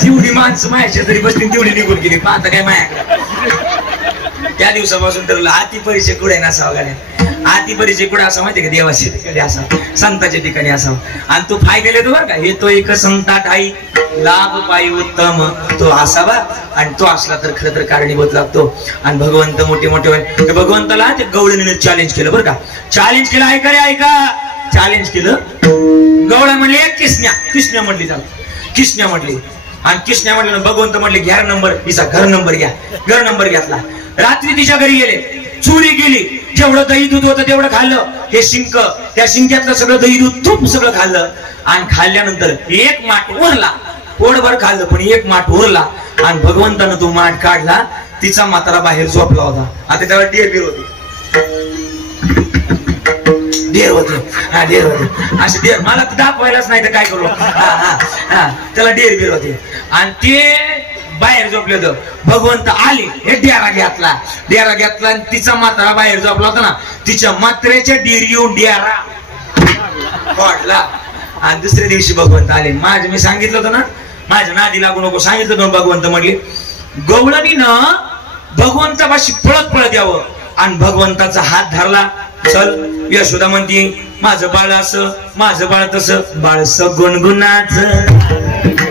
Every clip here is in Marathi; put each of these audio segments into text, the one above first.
जेवढी माणसं माझ्या तरी बसली तेवढी निघून गेली. आता काय माझ्याकडे त्या दिवसापासून ठरवलं हाती परिचय कुठे नसावा गाड्या. हाती परिचय कुठे असा माहितीये का? देवाच्या ठिकाणी असावा, संतांच्या ठिकाणी असावा. आणि तो फाय गेले तो बरं का, हे तो एक संता ठाई लाभ पायी उत्तम तो असावा. आणि तो असला तर खरं तर कारणीभूत लागतो. आणि भगवंत मोठे मोठे भगवंताला ते गवळणीने चॅलेंज केलं बरं का. चॅलेंज केलं, ऐका रे ऐका, चॅलेंज केलं. गवळा म्हणले किसन्या म्हटली, चाल किसन्या म्हटली. आणि किसन्या म्हटलं, भगवंत म्हटले घ्या नंबर, तिचा घर नंबर घ्या. घर नंबर घेतला. रात्री तिच्या घरी गेले, चोरी केली. जेवढं दही दूध होतं तेवढं खाल्लं. हे शिंक, त्या शिंक्यातलं सगळं दही दूध तूप सगळं खाल्लं. आणि खाल्ल्यानंतर एक माठ उरला, पोटभर खाल्लं पण एक माठ उरला. आणि भगवंतानं तो माठ काढला. तिचा म्हातारा बाहेर झोपला होता. आता त्याला डेर होती, डेर होते, हा डेर होते असे डेर. मला दाखवायलाच नाही तर काय करू. त्याला डेर बीर होते. आणि ते बाहेर झोपले होतं. भगवंत आले, हे डेरा घेतला. डेरा घेतला आणि तिचा म्हातारा बाहेर झोपला होता ना, तिच्या म्हात्रेच्या डेर येऊन डेरा वाढला. आणि दुसऱ्या दिवशी भगवंत आले. मी सांगितलं होतं ना, माझ्या नादी लागू नको सांगितलं होतं. भगवंत म्हटले गवळणीनं भगवंतापाशी पळत पळत यावं. आणि भगवंताचा हात धरला. चल, यशोदा म्हणती माझं बाळ असं, माझं बाळ तसं. बाळस गुणगुणाच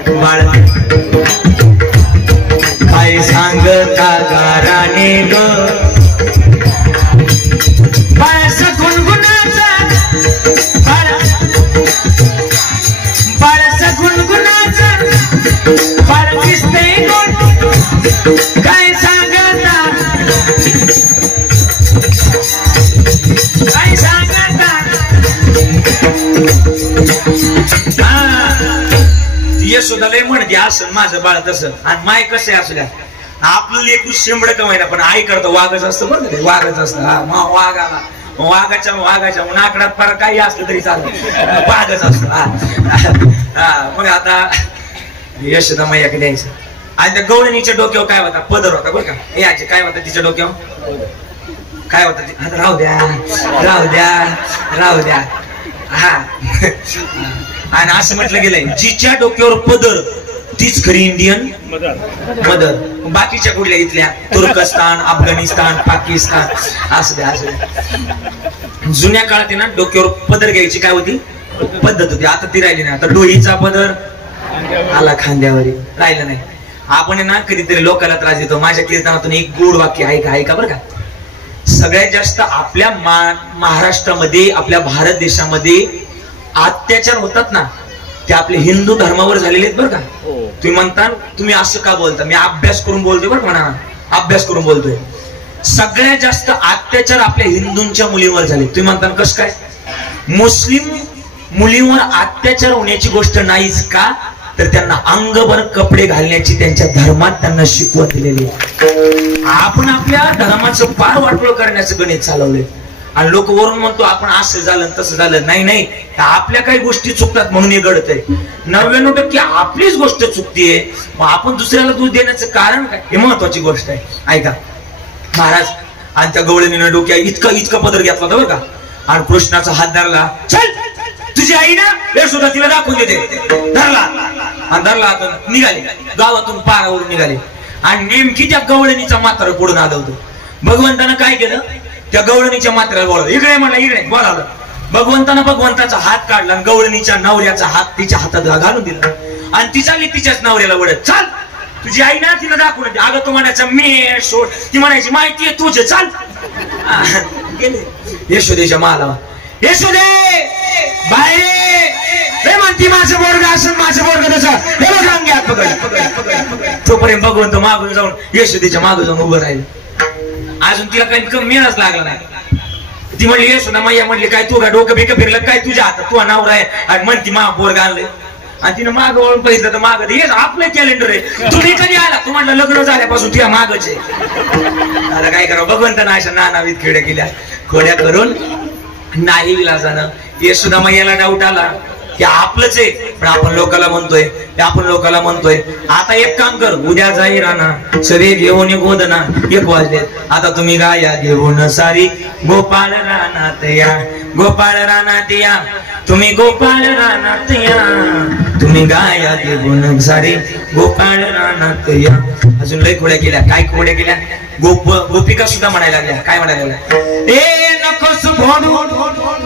बाळ काय सांगता गाराने ग. बाळस गुणगुणाच बाळ, बाळस गुणगुणाच बाळ दिसतंय गोड काय सांगता, काय सांगता. यशोदा लय म्हणते असं माझं बाळ तसं. आणि माय कसं असू द्या, आपलं लेकरू शेंबड कमायला पण आई करतं वाघच असतं बरं का. वाघच असतं. हा वाघ आला, वाघाच्या नाकडात फार काही असलं तरी चालतं, वाघच असतं. मग आता यशोदा मैयाकडे द्यायचं. आणि त्या गवळणीच्या डोक्यावर काय होता? पदर होता बरं का. याचे काय होता तिच्या डोक्यावर? काय होतं? आता राहू द्या राहू द्या राहू द्या. हा आणि असं म्हटलं गेलंय, जिच्या डोक्यावर पदर तीच खरी इंडियन मदर. बाकीच्या कुठल्या इथल्या तुर्कस्तान, अफगाणिस्तान, पाकिस्तान असं द्या असं द्या. जुन्या काळात ना डोक्यावर पदर घ्यायची काय होती पद्धत होती. आता ती राहिली नाही. आता डोईचा पदर आला खांद्यावरी, राहिलं नाही. आपण ना कधीतरी लोकांना त्रास देतो. माझ्या कीर्तनातून एक गोड वाक्य ऐका, ऐका बरं का. सगळ्यात जास्त आपल्या महाराष्ट्रामध्ये, आपल्या भारत देशामध्ये अत्याचार होतात ना, ते आपले हिंदू धर्मावर झालेले आहेत बरं का. तुम्ही म्हणता तुम्ही असं का बोलता, मी अभ्यास करून बोलतोय बरं म्हणा, अभ्यास करून बोलतोय. सगळ्यात जास्त अत्याचार आपल्या हिंदूंच्या मुलींवर झाले. तुम्ही म्हणता कसं काय? मुस्लिम मुलींवर अत्याचार होण्याची गोष्ट नाहीच का, तर त्यांना अंगभर कपडे घालण्याची त्यांच्या धर्मात त्यांना शिकवत दिलेली. आपण आपल्या धर्माचं पार वाटोळ करण्याचं गणित चालवलंय. आणि लोक वरून म्हणतो आपण असं झालं तसं झालं. नाही नाही, आपल्या काही गोष्टी चुकतात म्हणून हे घडतंय. 99% आपलीच गोष्ट चुकतीये. मग आपण दुसऱ्याला दूध देण्याचं कारण काय, हे महत्वाची गोष्ट आहे. ऐका महाराज. आणि त्या गवळणीनं डोक्या इतका पदर घेतला होता बरं का. आणि कृष्णाचा हात धरला. चल तुझी आई ना यशोदा तिला दाखवून देते. धरला आणि धरला निघाले, गावातून पारावरून निघाले. आणि नेमकी त्या गवळणीचा मात्र पुढून आलं होतं. भगवंतानं काय केलं, त्या गवळणीच्या मात्रेला बोलावलं. इकडे म्हणलं, इकडे बोलावलं. भगवंतानं भगवंताचा हात काढला आणि गवळणीच्या नवऱ्याचा हात तिच्या हातात घालून दिला. आणि ती चालली तिच्याच नवऱ्याला वडत. चाल तुझी आई ना तिला दाखवून देते. अगं तो म्हणायचा मी सोड, ती म्हणायची माहिती आहे तुझे, चाल. यशोदेच्या माला, यशोदे बाहेर म्हणती माझं बोर्ग असं, माझं बोर्ग तसं. तोपर्यंत भगवंत मागून जाऊन यशोदेच्या मागं जाऊन उभं राहील. अजून तिला काही कमी मेळच लागला नाही. ती म्हणली यशोदा मैया म्हणली काय तू का डोकं बिकं फिरलं काय तुझ्या हातात, तू नवरा आहे. आणि म्हणती मा बोर्ग आणलंय. आणि तिने माग वळून बघितलं तर माग आपलं कॅलेंडर आहे. तुम्ही कधी आला, तू म्हणलं लग्न झाल्यापासून तुझ्या मागच आहे. आता काय करावं, भगवंतानं अशा नानाविध खेड्या केल्या. खोड्या करून नाही विलासानं यशोदा मैयाला डाऊट आला. ते आपलंच आहे, पण आपण लोकाला म्हणतोय, ते आपण लोकाला म्हणतोय. आता एक काम कर, उद्या जाई राणा सरे घेऊन गोदना 1 वाजले. आता तुम्ही गाया घेऊन सारी गोपाळ रानात या, गोपाळ रानात या, तुम्ही गोपाळ रानात या, तुम्ही गाया घेऊन सारी गोपाळ रानात या. अजून लय खोड्या केल्या. काय खोड्या केल्या? गोपिका सुद्धा म्हणायला लागल्या. काय म्हणायला लागल्या? ए नकोस फोडू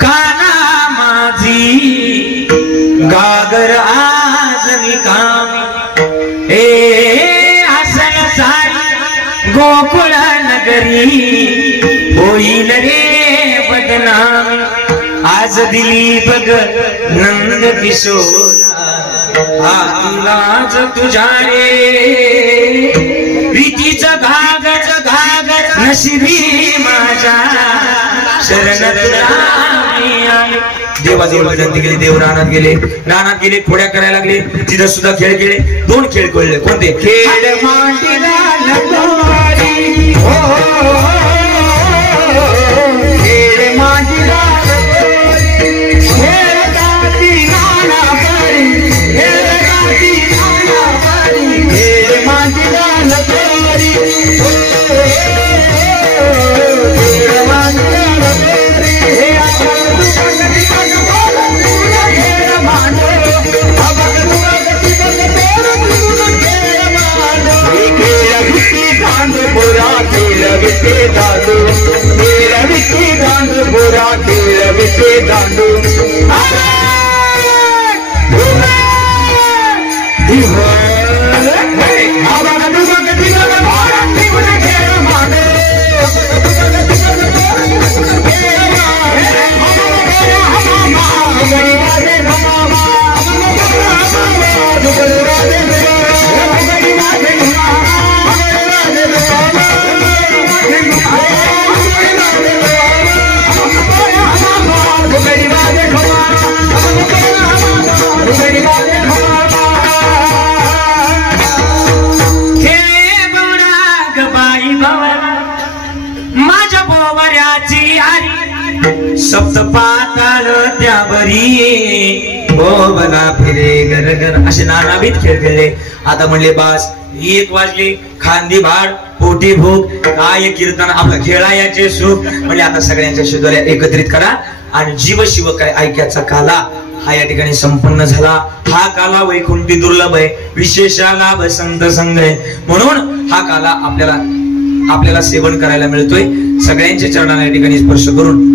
काना माझी गागर आज निकामी, ए हसन सारी गोकुळ नगरी होईल रे बदनामी. आज दिली बघ नंद किशोरा आज तुझ्या रे रीतीचं घागर घागर नशिबी माझ्या शरण देवाजवळ विनंती केली. देव रानात गेले, रानात गेले, खोड्या करायला लागले. तिथं सुद्धा खेळ केले. 2 खेळ खेळले. कोणते? खेळ मांडीला लगोरी, खेळ मांडीला सप्त पाताळ त्यावरी बोबला फिरे गरगर असे नानाविध खेळ खेळले. आता म्हणले बास 1 वाजले, खांदी भाड पोटी भूक काय कीर्तन आपला खेळायाचे सुख. म्हणजे आता सगळ्यांच्या शिदोऱ्या एकत्रित करा आणि जीव शिव काय ऐक्याचा काला हा या ठिकाणी संपन्न झाला. हा काला वैकुंठी दुर्लभ आहे, विशेषा लाभ संत संग आहे. म्हणून हा काला आपल्याला सेवन करायला मिळतोय. सगळ्यांच्या चरणाला या ठिकाणी स्पर्श करून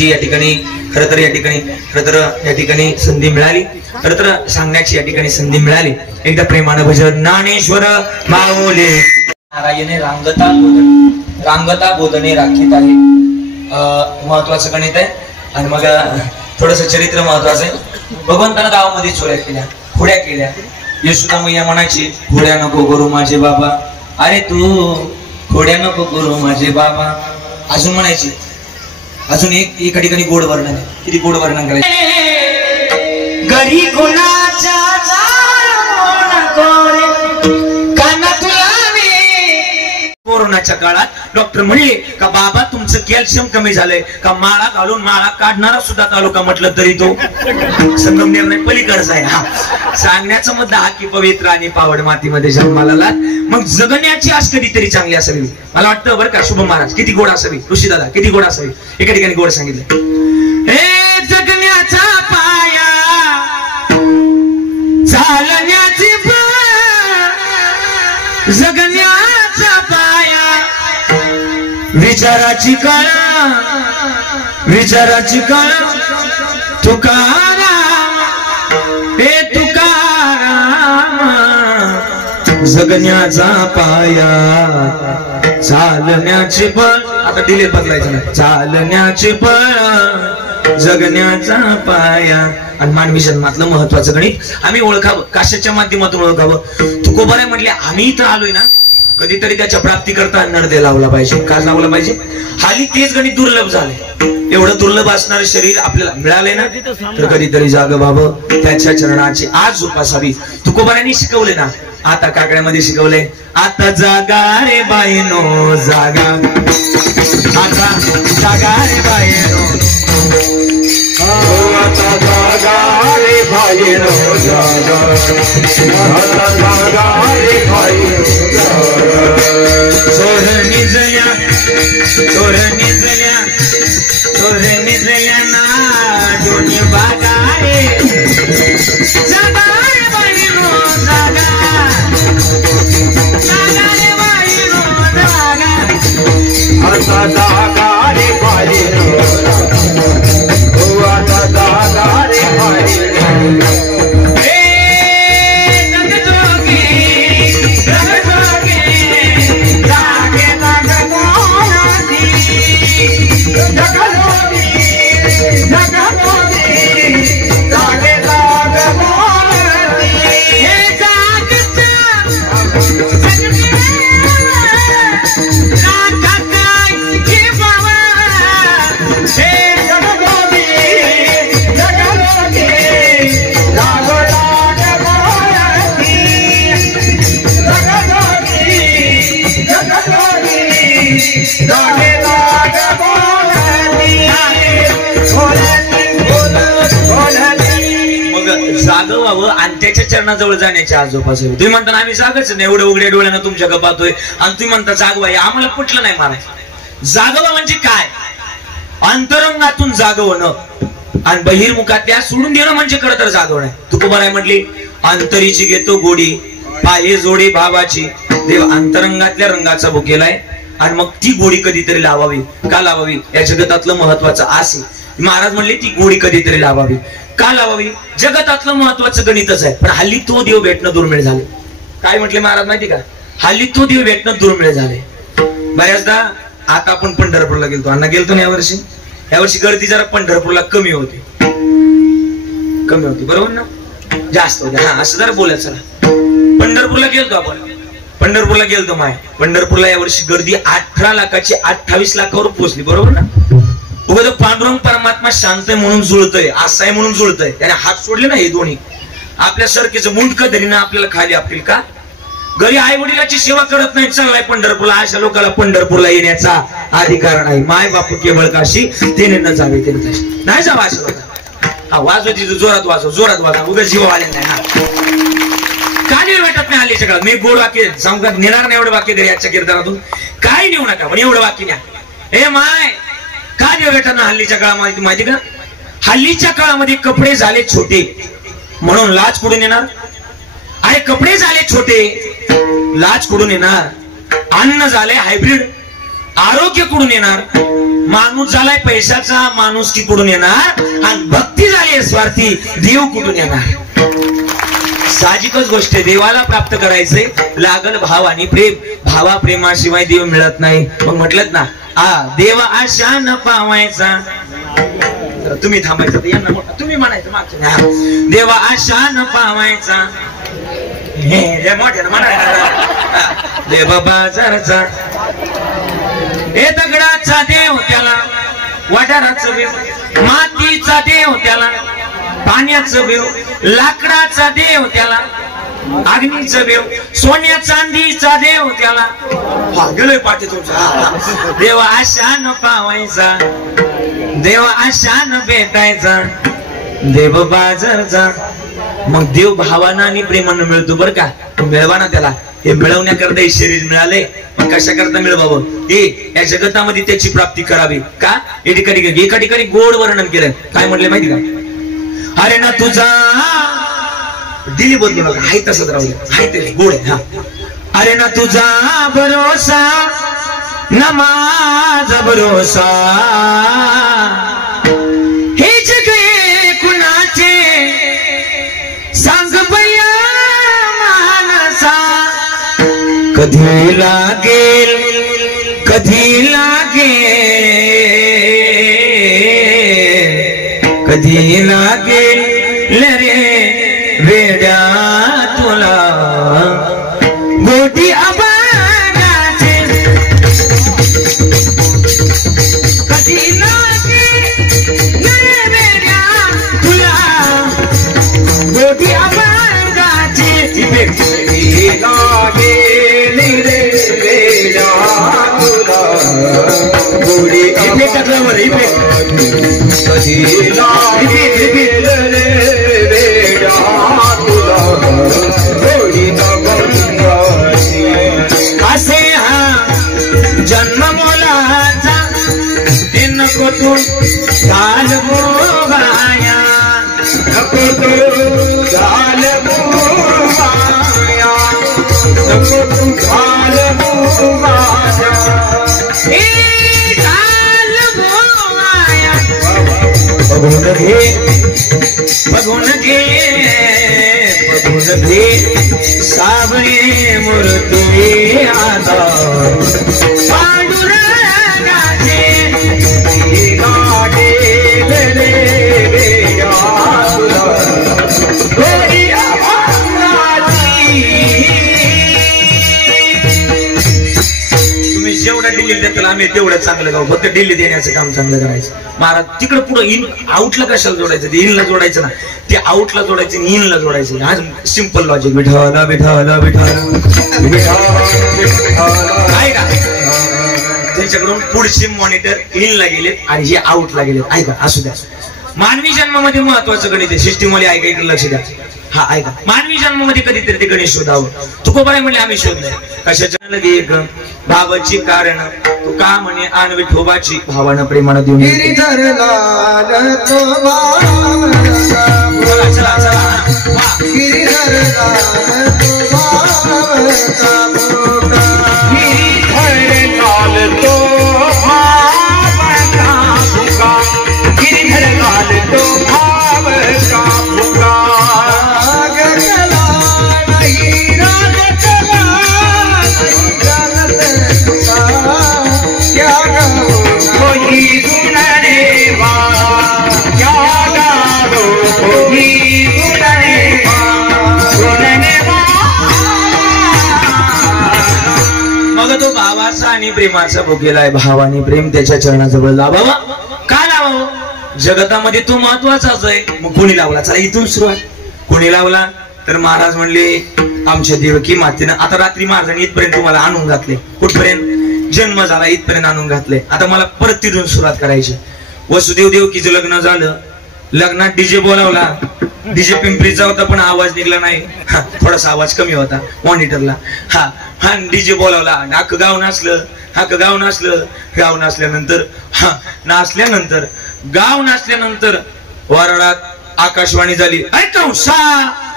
या ठिकाणी खरतर या ठिकाणी संधी मिळाली. खरतर सांगण्याची या ठिकाणी संधी मिळाली. एकदा प्रेमानं भजन ज्ञानेश्वर माऊली नारायणे रांगता बोधने राखीत आहे. महत्वाचं गणित आहे. आणि मग थोडस चरित्र महत्वाचं आहे. भगवंतानं गावामध्ये चोऱ्या केल्या, खोड्या केल्या. यशोदा मैया म्हणायची खोड्या नको करू माझे बाबा, अरे तू खोड्या नको करू माझे बाबा. अजून म्हणायची, अजून एका ठिकाणी गोड वर्णन. किती गोड वर्णन करायचे? घरी कोणाच्या कोरोनाच्या काळात डॉक्टर म्हणले का बाबा तुमचं कॅल्शियम कमी झालंय का, माळा घालून माळा काढणारा सुद्धा तालुका म्हटलं तरी तो संगमनेर नाही पलीकडचा आहे. हा सांगण्याचा मुद्दा हा की पवित्र आणि पावड मातीमध्ये जन्माला आला. मग जगण्याची आज कधीतरी चांगली असावी. मला वाटतं बरं का शुभ महाराज किती गोड असावी, ऋषी दादा किती गोड असावी. एका ठिकाणी गोड सांगितलं, हे जगण्याचा पाया चालण्याची जगण्याचा पाया विचाराची कळा तुकाराम हे तुकाराम जगण्याचा पाया चालण्याचे बळ. आता डिले बदलायचं नाही. चालण्याचे बळ जगण्याचा पाया. आणि मानवी जन्मातलं महत्वाचं गणित आम्ही ओळखावं, कशाच्या माध्यमातून ओळखावं. तुकोबाराय म्हटले आम्ही इथं आलोय ना, कधीतरी त्याच्या प्राप्ती करता नरदे लावला पाहिजे. काय लावला पाहिजे? हाली तेच गणित दुर्लभ झाले. एवढं दुर्लभ असणारं शरीर आपल्याला मिळाले ना, तर कधीतरी जाग व्हावं, त्याच्या चरणाची आज उपासावी. तुकोबारायांनी शिकवले ना. आता काकड्यामध्ये शिकवले, आता जागा रे बाईनो जागा, आता जागा रे बाईनो जागा रे भाई नो जागा आता जागा रे भाई चोर निजल्या चोर निजल्या चोर निजल्या ना दोन्ही बागा रे जागा रे बाई नो जागा जागा रे बाई नो जागा आता जागा रे भाई नो आता जागा रे भाई जागवावं आणि त्याच्या चरणाजवळ जाण्याचे आजोबास तुम्ही म्हणता आम्ही जागच नाही एवढे उघड्या डोळ्यानं तुमच्या पाहतोय आणि तुम्ही म्हणता जागवा आम्हाला पटलं नाही म्हणायचं जागवा म्हणजे काय अंतरंगातून जागवणं आणि बहिर्मुखातल्या सोडून देणं म्हणजे खरं तर जागवणं तुकोबाराय म्हटली अंतरीची घेतो गोडी पाये जोडी भावाची देव अंतरंगातल्या रंगाचा भुकेलाय आणि मग ती गोडी कधीतरी लावावी का लावावी या जगतातलं महत्वाचं आहे महाराज म्हणले ती गोडी कधीतरी लावावी का लावावी जगतातलं महत्वाचं गणितच आहे पण हल्ली तो देव भेटणं दुर्मिळ झाले काय म्हटले महाराज माहिती का हल्ली तो देव भेटणं दुर्मिळ झाले बऱ्याचदा आता आपण पंढरपूरला गेलतो अण्णा गेलतो ना यावर्षी गर्दी जरा पंढरपूरला कमी होती बरोबर ना जास्त होते हा असं जरा बोलायचं पंढरपूरला गेलतो आपण पंढरपूरला गेलतो पंढरपूरला यावर्षी गर्दी 18 लाखाची 28 लाखावर पोहोचली बरोबर ना उगाच पांडुरंग परमात्मा शांत आहे म्हणून जुळतय असं आहे म्हणून जुळतय त्याने हात सोडले ना हे दोन्ही आपल्या सरकीचं मुंडकं धरीनं आपल्याला खाली आपली का घरी आई वडिलाची सेवा करत नाही चांगलाय पंढरपूरला अशा लोकांना पंढरपूरला येण्याचा अधिकार नाही माय बापू केवळ काशी तेने न जावे ते नाही जावं असं हा वाजवायची जोरात वाजवा उगा जीव आले नाही ना काय भेटत नाही हल्लीच्या काळात मी गोड वाक्य सांगू नेणार नाही एवढं वाक्य तरी आजच्या कीर्तनातून काय नेऊ नका पण एवढं वाक्य न्या हे माय का देव भेटत ना हल्लीच्या काळामध्ये माहिती का हल्लीच्या काळामध्ये कपडे झाले छोटे म्हणून लाज कुठून येणार अरे कपडे झाले छोटे लाज कुठून येणार अन्न झाले हायब्रिड आरोग्य कुठून येणार माणूस झालाय पैशाचा माणूस की कुठून येणार आणि भक्ती झाली स्वार्थी देव कुठून येणार साहजिकच गोष्ट आहे देवाला प्राप्त करायचे लागल भाव आणि प्रेम भावा प्रेमाशिवाय देव मिळत नाही मग म्हटलं ना देव आशा न पावायचा तुम्ही थांबायचं यांना तुम्ही म्हणायचं मागच्या देवा आशा न पावायचा मोठ्यानं म्हणायचा देव बाजारचा हे दगडाचा देव त्याला वाटाराचं देव मातीचा देव त्याला पाण्याचं देव लाकडाचा देव त्याला अग्नीचा देव सोन्या चांदीचा देव त्याला गेलोय पाठी तुमचा देव आशा न पावायचा देव आशा न भेटायचा देव बाजारचा मग देव भावानं आणि प्रेमानं मिळतो बरं का मिळवा ना त्याला हे मिळवण्याकरता हे शरीर मिळाले मग कशा करता मिळवावं हे या जगतामध्ये त्याची प्राप्ती करावी का एका ठिकाणी गोड वर्णन केलंय काय म्हटले माहिती का अरे ना तुझा दिली बदलू नका हाय तसंच राहू हाय ते गोड आहे हा अरे ना तुझा भरोसा ना माझा भरोसा हे जग कुणाचे सांग बया मानसा कधी लागेल कधी लागेल रे वेड्या तुला गोटी अबागाचे कधी लागेल रे वेड्या तुला गोटी अबागाचे लागेल रे वेड्या तुला गोटी अबागाचे कधी लागेल रे घे बघून घे बघून घे सावरे मूर्ती आता पांडुरंगाचे गाडे गडे तुम्ही जेवढा डिली देताल आम्ही तेवढं चांगलं गाव. फक्त डिली देण्याचं काम चांगलं करायचं. महाराज तिकडे पुढे इन आउटला कशाला जोडायचं, ते इनला जोडायचं ना, ते आउटला जोडायचं इनला जोडायचं. आज सिंपल लॉजिक. विठाला विठाला विठाला आहे का? त्यांच्याकडून पुढचे मॉनिटर इनला गेलेत आणि हे आउटला गेलेत. ऐका असू द्या. मानवी जन्मामध्ये महत्वाचं गणित आहे. सिस्टीम मध्ये ऐका, इकडे लक्ष द्या. हा ऐका, मानवी जन्मामध्ये कधीतरी ते गणित शोधावं. तुकोबाराय म्हणले आम्ही शोधलंय. कशाच्या लगे एक भावाची कारण तू का म्हणे आण विठोबाची भावानं प्रेमानं देऊन चला चला चला. मग तो भावाचा आणि प्रेमाचा भोगेला आहे. भावाने प्रेम त्याच्या चरणाजवळ लावावा. का लावावं? जगतामध्ये तो महत्वाचाच आहे. मग कोणी लावला? चला इथून सुरुवात. कोणी लावला? तर महाराज म्हणले आमच्या देवकी मातेनं. आता रात्री महाराजांनी इथपर्यंत तुम्हाला आणून घातले. कुठपर्यंत? जन्म झाला इथपर्यंत आणून घातले. आता मला परत तिथून सुरुवात करायची. वसुदेव देवकीचं लग्न झालं. लग्नात डीजे बोलावला. डीजे पिंपरीचा होता पण आवाज निघला नाही. थोडासा आवाज कमी होता मॉनिटरला. हा हा डीजे बोलावला. अख्खं गाव नाचलं. अख्खं गाव नाचलं. गाव नाचल्यानंतर गाव नाचल्यानंतर वराडात आकाशवाणी झाली. ऐकौसा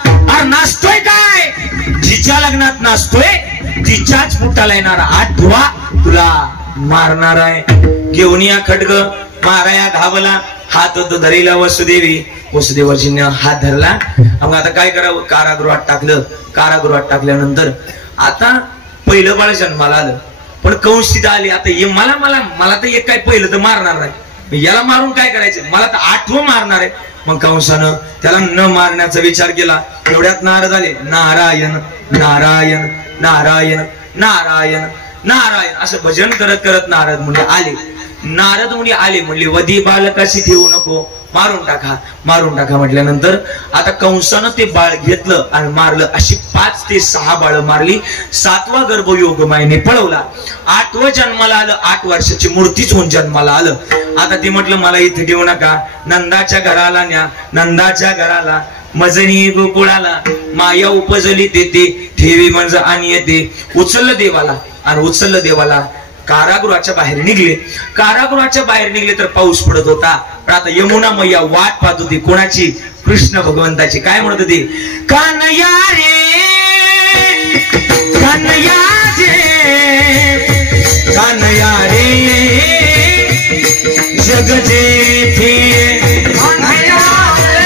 अरे नाचतोय काय? जिच्या लग्नात नाचतोय तिच्याच मुठाला येणारा आठवा तुला मारणार आहे. घेऊन या खडग मारा या धावला. हात धरीला वसुदेवी. वसुदेवाजीने हात धरला. मग आता काय करावं? कारागृहात टाकलं. कारागृहात टाकल्यानंतर आता पहिलं बाळ जन्माला आलं. पण कंस तिथं आली. आता हे मला मला मला तर एक काय पहिलं तर मारणार नाही. याला मारून काय करायचं? मला तर आठवं मारणार आहे. मग कंसानं त्याला न मारण्याचा विचार केला. एवढ्यात नारद आले. नारायण नारायण नारायण नारायण नारायण असं भजन करत करत नारद मुनी आले. नारद मुनी आले. म्हणले वधी बालकाशी ठेवू नको, मारून टाका मारून टाका. म्हटल्यानंतर आता कंसानं ते बाळ घेतलं आणि मारलं. अशी 5 ते 6 बाळ मारली. 7वा गर्भयोग मायने पळवला. 8वं जन्माला आलं. 8 वर्षाची मूर्तीच होऊन जन्माला आलं. आता ते म्हटलं मला इथे ठेवू नका, नंदाच्या घराला न्या. नंदाच्या घराला मजनी गोकुळाला माया उपजली तेथे ठेवी म्हणजे आणि येते. उचललं देवाला आणि उचललं देवाला. कारागृहाच्या बाहेर निघले. कारागृहाच्या बाहेर निघले तर पाऊस पडत होता. पण आता यमुना मैया वाट पाहत होती. कोणाची? कृष्ण भगवंताची. काय म्हणत होती? कान्हैया रे कान्हैया रे कान्हैया रे जग जेथे कान्हैया रे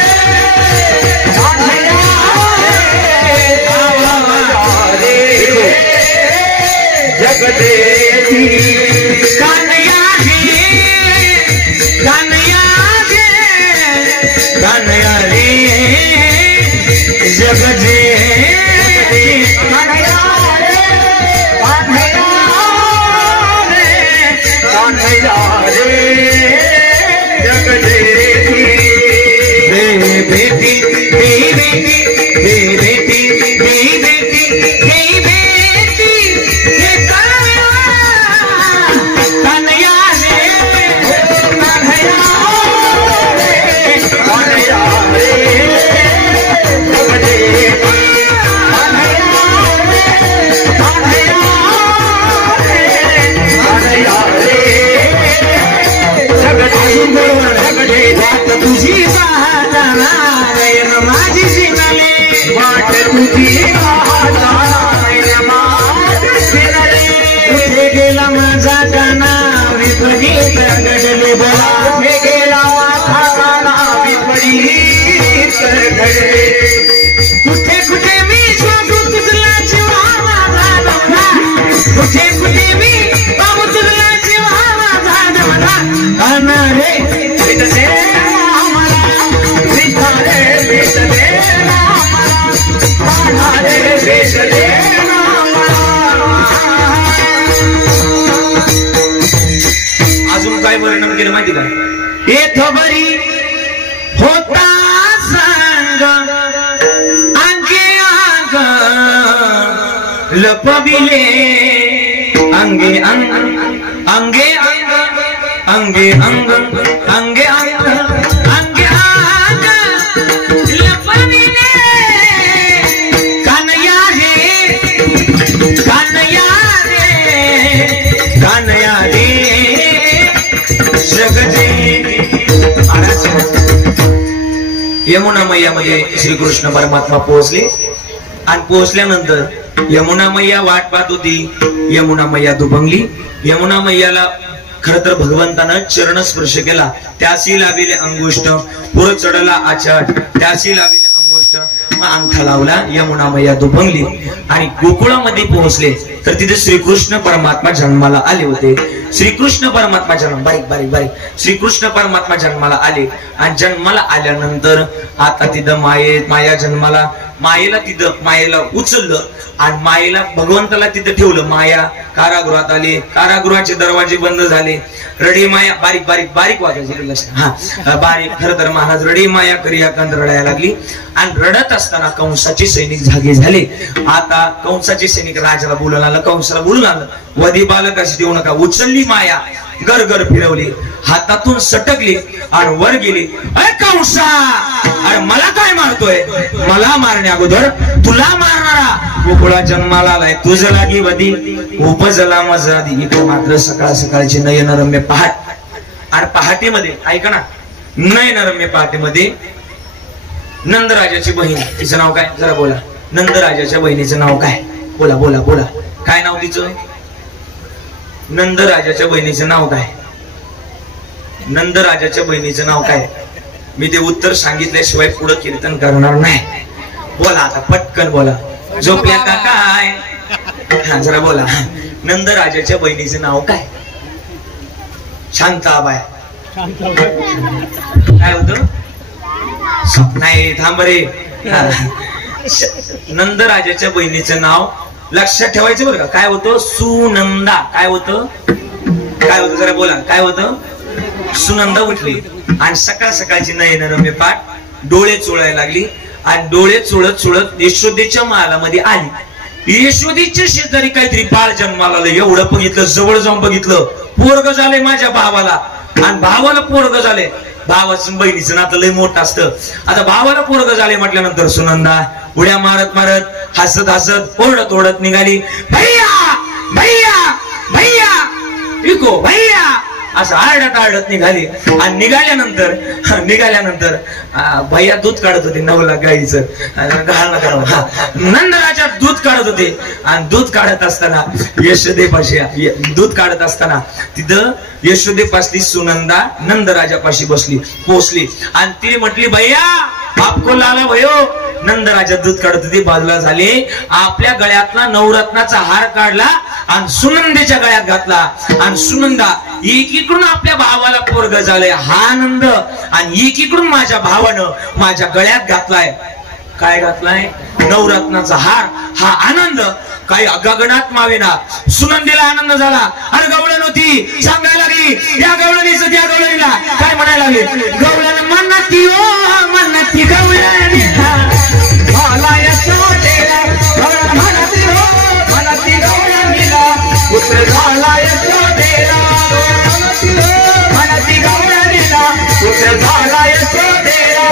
जग जेथे कान्हैया रे कान्हैया रे कान्हैया रे जग जेथे कान्हैया रे कान्हैया रे जग जेथे कुठे कुठे मी शोधू तुझला जीवा माझा नवरा, कुठे कुठे मी पाहू तुझला जीवा माझा नवरा. काना रे भेट दे आम्हाला, विठा रे भेट दे आम्हाला, काना रे भेट दे आम्हाला. अजून काय वर्णन केलं माहिती का? येथ बरी होता सांग अंगे अंग लपविले, अंगे अंग अंगे अंग अंगे अंग अंगे अंग अंगे अंग लपविले. कानया रे कानया रे कानया रे जगजे. यमुना मैयामध्ये श्रीकृष्ण परमात्मा पोहोचले आणि पोहोचल्यानंतर यमुना मैया वाट पाहत होती. यमुना मैया दुभंगली. यमुना मैयाला खर तर भगवंतानं चरण स्पर्श केला, त्याशी लाविले अंगुष्ठ, पुढे चढला आचाट, त्याशी लाविले अंगुष्ठ, अंगठा लावला. यमुना मैया दुभंगली आणि गोकुळामध्ये पोहोचले तर तिथे श्रीकृष्ण परमात्मा जन्माला आले होते. श्रीकृष्ण परमात्मा जन्म बारीक बारीक बारीक श्रीकृष्ण परमात्मा जन्माला आले आणि जन्माला आल्यानंतर आता तिथं माया जन्माला, मायेला उचललं आणि मायेला भगवंताला तिथं ठेवलं. माया कारागृहात आली, कारागृहाचे दरवाजे बंद झाले. रडी माया बारीक बारीक बारीक वाजायचे लक्षात बारीक. खरं तर महाराज रडी माया करिया कंद रडायला लागली आणि रडत असताना कंसाचे सैनिक जागे झाले. आता कंसाचे सैनिक राजाला बोलून आलं, कंसाला बोलून आलं, वधी बालक अशी देऊ नका. उचलली माया, गरगर फिरवली, हातातून सटकली आणि वर गेली. अरे कंसा, अरे मला काय मारतोय? मला मारण्या अगोदर तुला मारणारा गोकुळा जन्माला आलाय, तुझ लागी वधी उपजला मजा आधी. इकडे मात्र सकाळ सकाळची नयनरम्य पहाट. आणि पहाटेमध्ये ऐका ना, नयनरम्य पहाटेमध्ये नंदराजाची बहीण, तिचं नाव काय जरा बोला. नंदराजाच्या बहिणीचं नाव काय? बोला बोला बोला. काय नाव तिचं? नंदराजाच्या बहिणीचं नाव काय? नंदराजाच्या बहिणीचं नाव काय? मी ते उत्तर सांगितल्याशिवाय पुढे कीर्तन करणार नाही. बोला आता पटकन बोला. झोपल्या का काय? हा जरा बोला. नंदराजाच्या बहिणीचं नाव काय? शांताबाई. काय होतं? नाही थांब रे. नंदराजाच्या बहिणीचं नाव लक्षात ठेवायचं बरं का. काय होतं? सुनंदा. काय होतं? काय होतं जरा बोला. काय होतं? सुनंदा उठली आणि सकाळ सकाळची नयनरम्य पाठ, डोळे चोळायला लागली आणि डोळे चोळत चोळत यशोदेच्या महालामध्ये आली. यशोदेच्या शेजारी काहीतरी बाळ जन्माला आलं. एवढं बघितलं, जवळ जाऊन बघितलं, पोरग झाले माझ्या भावाला आणि भावाला पोरग झाले. भावाचं बहिणीचं नातं लय मोठं असतं. आता भावाला पोरग झाले म्हटल्यानंतर सुनंदा उड्या मारत मारत हसत हसत ओढत ओढत निघाली. भैया भैया भैया विको भैया असं आरडत आरडत निघाली. आणि निघाल्यानंतर भैया दूध काढत होते 9 लाख गाईचं. घालणं करा. नंदराजा दूध काढत होते आणि दूध काढत असताना यशोदेपाशी दूध काढत असताना तिथं यशोदेपासली सुनंदा नंदराजापाशी पोचली आणि तिने म्हटली, भैया आपको लाला भयो. नंदराजा दूध काढत होते, बाजूला झाले. आपल्या गळ्यातला नवरत्नाचा हार काढला आणि सुनंदेच्या गळ्यात घातला आणि सुनंदा एकीकडून आपल्या भावाला पोरग झालंय हा आनंद आणि एकीकडून माझ्या भावानं माझ्या गळ्यात घातलाय. काय घातलाय? नवरत्नाचा हार. हा आनंद काही गगनात मावेना. सुनंदेला आनंद झाला आणि गवळण होती सांगायला लागली, या गवळणीचं त्या गवळणीला काय म्हणायला लागली? गवळण म्हणती ओ म्हणती गवळणीला मला यशोदेला, गवळण म्हणती ओ म्हणती गवळणीला, पुत्र झाला यशोदेला, म्हणती गवळणीला, पुत्र झाला यशोदेला.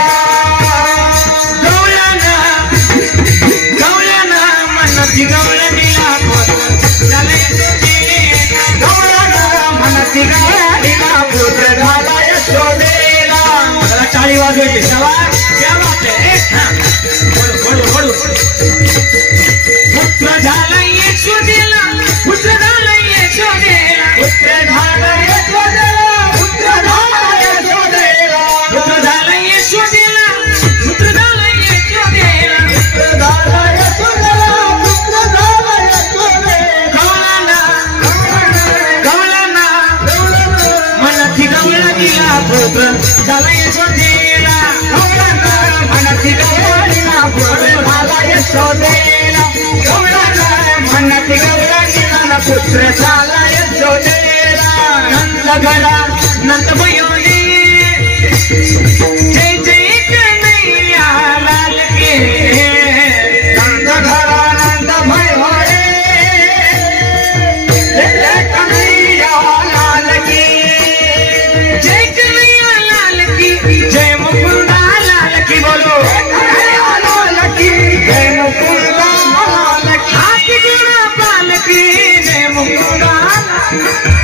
म्हणती गवळणीला, म्हणती गवळणीला, पुत्र झाला यशोदेला. टाळी वाजवायची. पुत्र झाला यशोदेला, पुत्र झाला यशोदेला, पुत्र झाला यशोदेला, पुत्र झाला यशोदेला, पुत्र झाला यशोदेला, पुत्र झाला यशोदेला. यशोदेला गौराला म्हणत गौरा निघाला पुत्र झाला यशोदेला नंद घरा नंद भयोनी जय जय कन्हैया लाल के नंद घरा नंद भयोरे जय कन्हैया लाल की जय कन्हैया लाल की जय मुकुंदा लाल की बोलो कन्हैया लाल की जय मुकुंदा लाल की हाथ जोड़ा पाल की जय मुकुंदा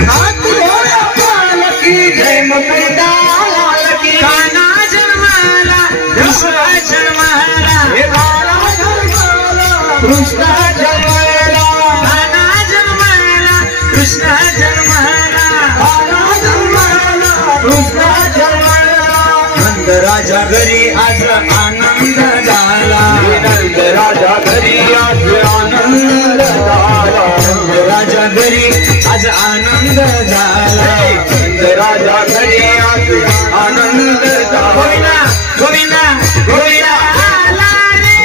हाथ जोड़ा पाल की जय मुकुंदा लाल की काना जन्माला कृष्ण जन्माला हे काना जन्माला कृष्ण जन्माला काना जन्माला कृष्ण जन्माला काना जन्माला कृष्ण जन्माला नंद राजा घरी आज आनंद झाला नंद राजा घरी आज आनंद झाला नंद राजा घरी आज आनंद झाला नंद राजा घरी आज आनंद झाला गोविंदा गोविंदा गोविंदा आला रे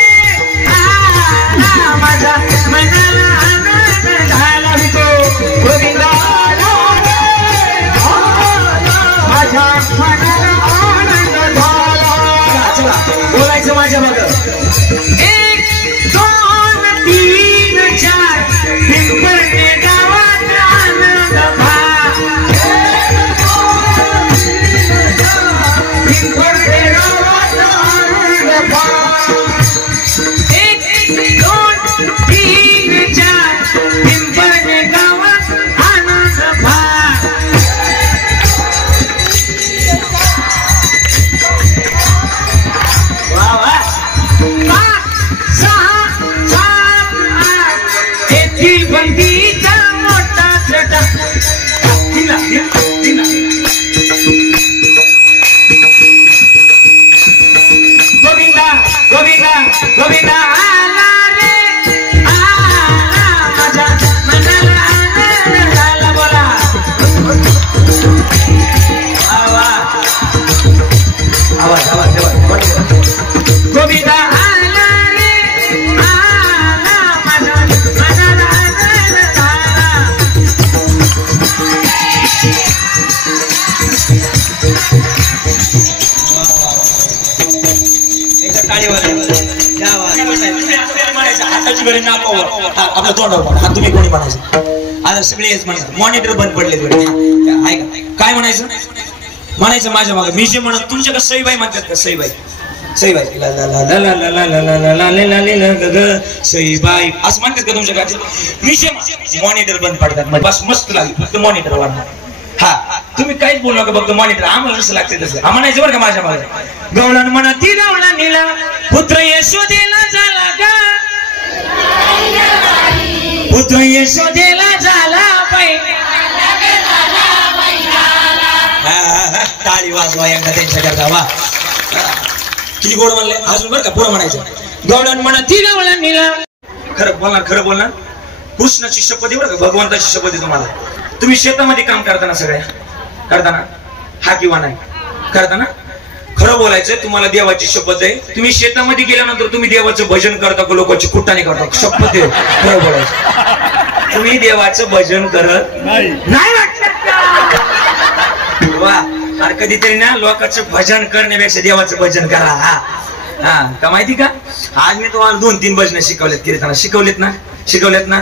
आला माझ्या मनाला आनंद झाला तो गोविंदा आला रे आला माझ्या मनाला आनंद झाला चला बोलायचं माझ्या मागं 1 2 3 4 पिंपळणे गावात आनंद पिंपळणे गावात आनंद 1 2 3 4 पिंपळणे गावात आनंद वा वा 5 6 7 8 येथील बंदीचा मोठा चटा दिला दिला गोविंदा गोविंदा गोविंदा आला रे आला माझ्या मनाला आनंद झाला बोला आवाज आवाज आवाज गोविंदा आला रे आला माझ्या मनाला आनंद झाला हाताची गरी नाकावर आपल्या तोंडावर हात तुम्ही कोणी म्हणायचं आता सगळे हेच म्हणायचं मॉनिटर बंद पडले ऐका काय म्हणायचं म्हणायचं माझ्या मागे मी जे म्हणत तुमच्याकडे सईबाई म्हणतात का सईबाई सईबाई ला ला ला ला ला ला ला ला ला ला ला ला ला ग सईबाई असं म्हणतात का तुमच्याकडे मी जे मॉनिटर बंद पडतात बस मस्त लागेल फक्त मॉनिटर वाढणार हा तुम्ही काहीच बोलू नका फक्त मॉनिटर आम्हाला जसं लागते तसं म्हणायचं बरं का माझ्या मागे गवळण म्हणा ती गवळा निला पुत्र यशोदेला झाला का पुत्र यशोदेला झाला बाई टाळी वाजवा एकदा त्यांच्याकरता वा किती गोड म्हणले अजून बरं का पुढं म्हणायचं गवळण म्हणा ती गवळा निला खरं बोलणार कृष्णाची शपथ आहे बरं का भगवंताची शपथ आहे तुम्हाला तुम्ही शेतामध्ये काम करताना सगळ्या करताना हा किंवा नाही करताना खरं बोलायचं तुम्हाला देवाची शपथ आहे तुम्ही शेतामध्ये गेल्यानंतर तुम्ही देवाचं भजन करता का लोकांची कुट्टाने करता शपथ आहे खरं बोलायचं तुम्ही देवाचं भजन करत नाही वा अरे कधीतरी ना लोकांचं भजन करण्यापेक्षा देवाचं भजन करा हा का माहिती का आज मी तुम्हाला 2-3 भजन शिकवलेत कीर्तन शिकवलेत ना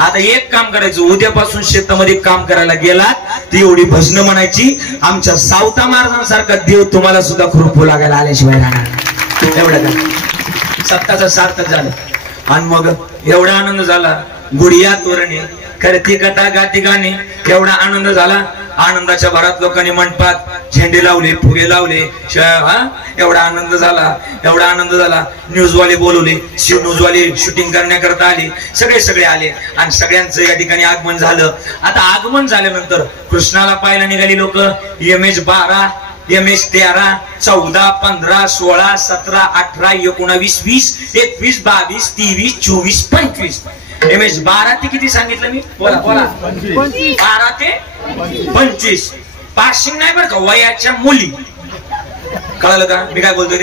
आता एक काम करायचं उद्यापासून शेतामध्ये काम करायला गेलात ती एवढी भजनं म्हणायची आमच्या सावता महाराजांसारखा देव तुम्हाला सुद्धा खुरपू लागायला आल्याशिवाय राहणार एवढं का सत्ताचं सार्थक झालं आणि मग एवढा आनंद झाला गुडिया तोरणे करती कथा गाती गाणे एवढा आनंद झाला आनंदाच्या भरात लोकांनी मंडपात झेंडे लावले फुगे लावले एवढा आनंद झाला न्यूजवाले बोलवले न्यूजवाले शूटिंग करण्याकरता आले सगळे आले आणि सगळ्यांचं या ठिकाणी आगमन झालं आता आगमन झाल्यानंतर कृष्णाला पाहायला निघाली लोक MH12 MH13 14 15 16 17 18 19 20 21 22 23 24 25 MH12 ते किती सांगितलं मी बोला 12 ते 25 पासिंग नाही बरं का वयाच्या मुली कळलं का मी काय बोलतोय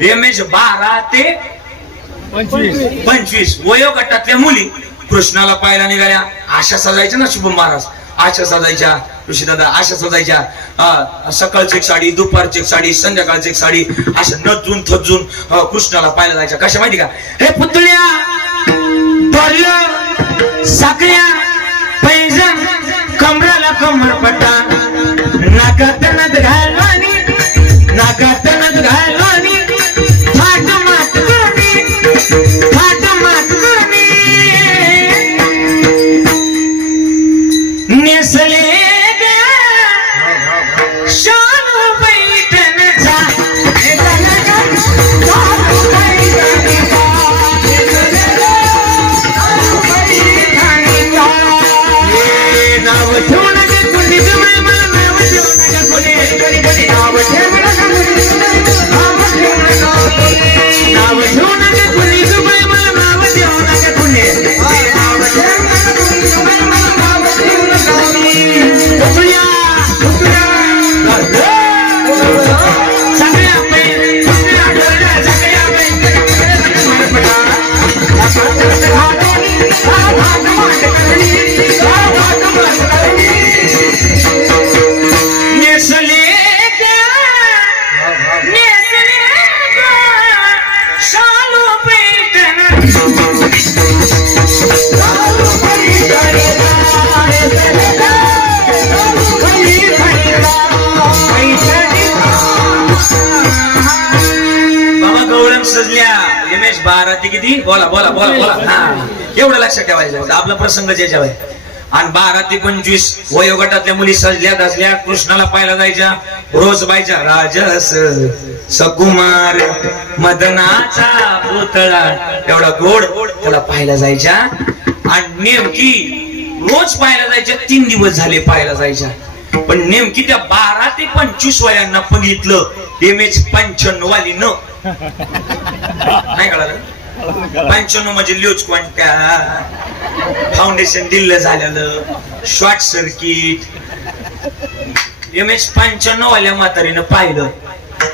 ते MH12 ते 25 वयोगटातल्या मुली कृष्णाला पाहायला निघाल्या. आशा सजायच्या ना शुभम महाराज, आशा सजायच्या, ऋषीदादा आशा सजायच्या. सकाळची एक साडी, दुपारची एक साडी, संध्याकाळची एक साडी, अशा नजून थजून कृष्णाला पाहायला जायच्या. कशा माहिती का? हे पुतळ्या साखळ्या पैजण कमराला कमरपट्टा नाकात नद घालवानी, नाकात नद घालवानी, थाट मात करणी, थाट मात करणी, नेसले शानू पैठणचा नाव ठेवू नका कुणी जवळ मला, नाव ठेवू नका कुणी, नाव ठेवू नका कुणी, नाव ठेवू नका कुणी जवळ मला, नाव ठेवू नका कुणी, नाव ठेवू नका कुणी जवळ मला, नाव ठेवू नका कुणी. पुतळ्या सगळ्या पै पुतळ्या डोळ्या सगळ्या पै सजल्या. एमएस बाराती किती? बोला बोला बोला बोला. हा एवढं लक्षात ठेवायचं होतं, आपला प्रसंग ज्याच्यावर. आणि 12 ते 25 वयोगटातल्या मुली सजल्या धजल्या कृष्णाला पाहायला जायच्या. रोज बायच्या राजस सकुमार मदनाचा पुतळा, एवढा गोड त्याला पाहायला जायच्या. आणि नेमकी रोज पाहायला जायच्या. 3 दिवस झाले पाहायला जायच्या. पण नेमकी त्या 12 ते 25 वयांना बघितलं एमएच 95 वाली न नाही कळलं. 95 म्हणजे ल्यूज क्वांटा, फाउंडेशन दिल्ल झालेलं, शॉर्ट सर्किट. एमएच 95 वाल्या म्हातारीनं पाहिलं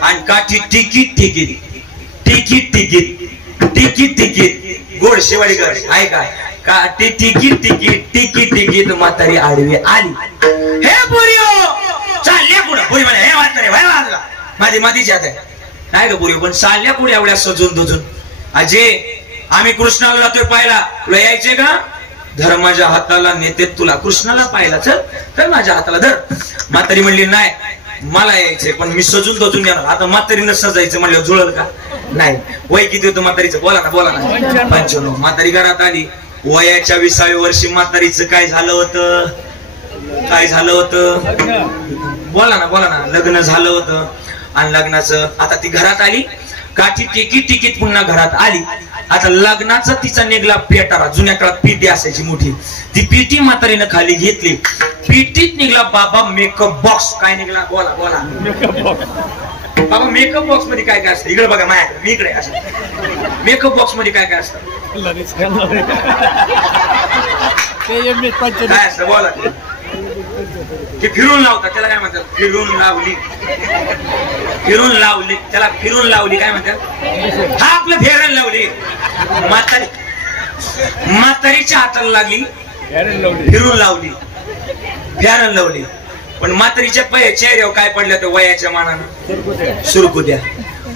आणि काठी ticket ticket ticket ticket ticket ticket गोड शेवाडीकर ऐका काठी तिकीट तिकीट तिकीट तिकीट म्हातारी आडवी आली. हे पुरियो चालल्या कुठं? पुरी म्हणे हे म्हातारी व्हाय वाजला माझी मातीची आहे नाही का पुरियो. पण चालल्या कुठे एवढ्या सजून धुजून? अजे आम्ही कृष्णाला जातोय पाहायला, तुला यायचे का? धर माझ्या हाताला नेते तुला कृष्णाला पाहायला, चल तर माझ्या हाताला धर. म्हातारी म्हणली नाही मला यायचंय पण मी सजून धजून येणार. आता म्हातारीनं सजायचं म्हणलं जुळल का? नाही. वय किती होतं म्हातारीचं? बोला ना बोला ना. 95. म्हातारी घरात आली. वयाच्या 20व्या वर्षी म्हातारीचं काय झालं होतं? काय झालं होतं? बोला ना. लग्न झालं होतं. आणि लग्नाचं आता ती घरात आली. काठी टिकीट टिकीट पुन्हा घरात आली. आता लग्नाचा तिचा निघला पेटारा. जुन्या काळात पेटी असायची मोठी. ती पेटी म्हातारीनं खाली घेतली. पेटीत निघला बाबा मेकअप बॉक्स. काय निघला? बोला बोला. बाबा मेकअप बॉक्स मध्ये काय काय असतं? इकडे बघा माझ्याकडे, मी इकडे असं. मेकअप बॉक्स मध्ये काय काय असतं? काय असतं बोला. ते फिरून लावतात त्याला काय म्हणतात? फिरून लावली. फिरून लावली त्याला फिरून लावली काय म्हणतात? हा आपलं फेरण लावली. म्हातारीच्या हाताला लागली फिरून लावली, फेरण लावली. पण म्हातारीच्या चेहऱ्यावर काय पडलं तर वयाच्या मानानं सुरकुत्या.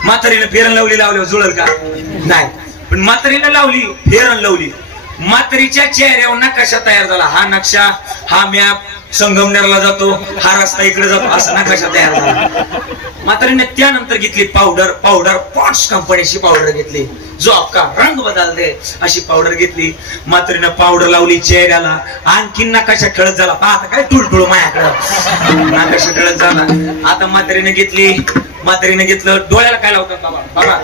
म्हातारीनं फेरण लावली लावल्यावर जुळल का? नाही. पण म्हातारीनं लावली फेरण लावली. म्हातारीच्या चेहऱ्यावर नकाशा तयार झाला. हा नक्षा, हा मॅप संगमनेरला जातो, हा रस्ता इकडे जातो, असा नकाशा तयार झाला. म्हातारीने त्यानंतर घेतली पावडर. पॉन्ड्स कंपनीची पावडर घेतली. जो आपका रंग बदल दे अशी पावडर घेतली. म्हातारीनं पावडर लावली चेहऱ्याला. आणखी नकाशा खेळत झाला. पाहता काय टुळटुळ मायाकडं नकाशा खेळत झाला. आता म्हातारीने घेतलं. डोळ्याला काय लावतात बाबा?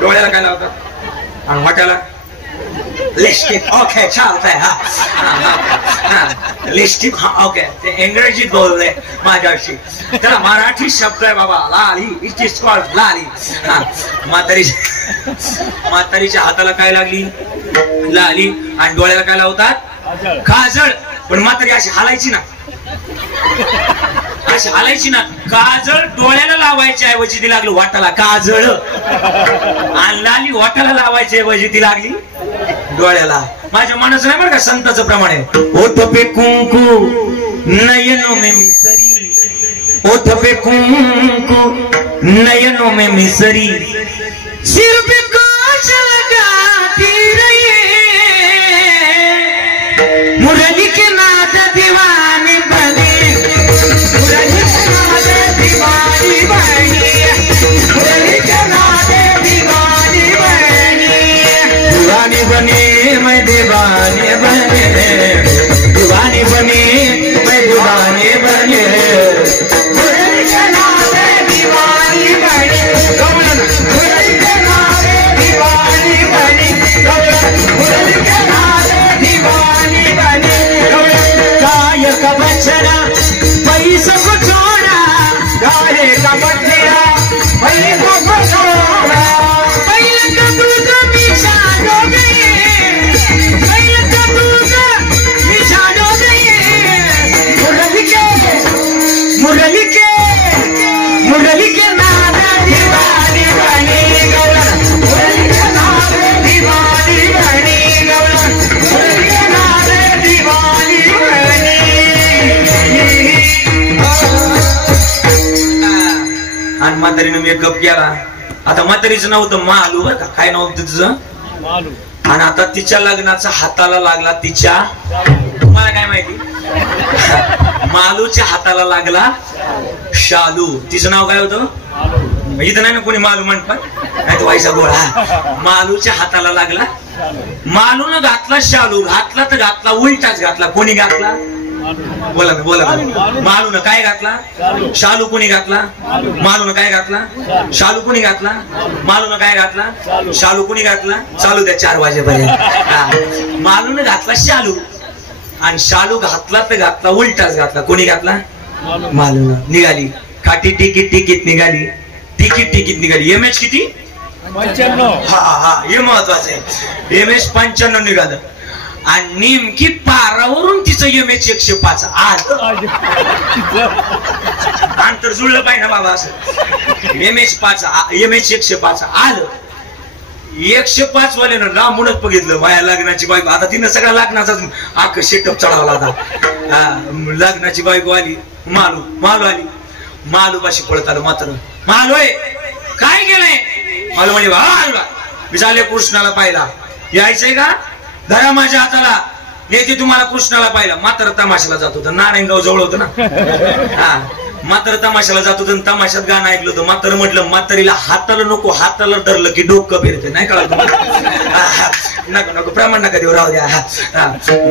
डोळ्याला काय लावतात? आणि वाट्याला लिपस्टिक. ओके चालतंय. हा लिपस्टिक. हा ओके. ते इंग्रजीत बोलले माझ्याशी. त्याला मराठी शब्द आहे बाबा. लाली. इट इज कॉल्ड लाली. हा म्हातारीच्या हाताला काय लागली? लाली. आणि डोळ्याला काय लावतात? काजळ. पण म्हातारी अशी हालायची ना. अशी हालायची ना. काजळ डोळ्याला लावायच्या ऐवजी ती लागली वाटाला काजळ, आणि लाली वाटाला लावायची ऐवजी ती लागली डोळ्याला. माझ्या मनाचं नाही बरं का, संताचं प्रमाण आहे. ओठ पे कुंकू नयनों में मिसरी, ओठ पे कुंकू नयनों में मिसरी, सिर पे काजल लगाती रही, मुरली के नाद दीवाने बने, मुरली के नाद दीवानी बनी, मुरली के नाद दीवानी बनी, दीवानी बने मैं दीवाने बने, दीवानी बने मैं दीवाने बने, मुरली के नाद दीवानी बनी, मुरली के नाद दीवानी बनी, मुरली के नाद दीवानी बनी. गाय का बछड़ा पैसा को छोड़ा, गाय का बछड़ा पैसा को छोड़ा, पैल का दूध बिछाड़ गई, पैल का दूध बिछाड़ गई, मुरली के मुरली के मुरली के नाद दीवानी बनी गौरा, मुरली के नाद दीवानी बनी गौरा, मुरली के नाद दीवानी बनी. आणि म्हातारीनं मेकअप केला. आता म्हातारीचं नाव होतं मालू बरं का. काय नाव होतं तुझं? मालू. आणि आता तिच्या लग्नाचा हाताला लागला तिच्या, तुम्हाला काय माहिती, मालूच्या हाताला लागला शालू. तिचं नाव काय होतं? इथं नाही ना कोणी मालू म्हणतात, नाही तो व्हायचा गोळा. मालूच्या हाताला लागला, मालून घातला शालू, घातला तर घातला उलटाच घातला. कोणी घातला? बोला बोला. मालून काय घातला? शालू. कोणी घातला? मालून काय घातला? शालू. कोणी घातला? मालून काय घातला? शालू. कोणी घातला? चालू द्या 4 वाजेपर्यंत. मालून घातला शालू, आणि शालू घातला तर घातला उलटाच घातला. कोणी घातला? मालून. निघाली काठी टिकीट टिकीट निघाली, टिकीट टिकीट निघाली. एमएच किती? 95. हा हा, हे महत्वाचं आहे. एमएच 95 निघालं, आणि नेमकी पारावरून तिचं एमएच 105 आलं. अंतर जुळलं पाहिजे ना बाबा. असं एमएच 105 आलं. 105 वाल्यानं लांबूनच बघितलं माझ्या लग्नाची बायको. आता तिनं सगळ्या लग्नाचा अख्खं सेटअप चढवला आता. लग्नाची बायको आली, मालू. मालू आली, मालू पाशी पळत आलो. मात्र मालू आहे काय केलंय? मालू म्हणजे विचारले कृष्णाला पाहिला. यायचंय का? धरा माझ्या हाताला, नेते तुम्हाला कृष्णाला पाहिला. मात्र तमाशाला जात होतं, नारायणगाव जवळ होतं ना. हा, मात्र तमाशाला जात होतं, तमाशात गाणं ऐकलं होतं. मात्र म्हटलं म्हातारीला हाताला नको, हाताला धरलं की डोकं फिरते. नाही कळलं? नको नको, प्रमाण नका देऊ, राहू द्या.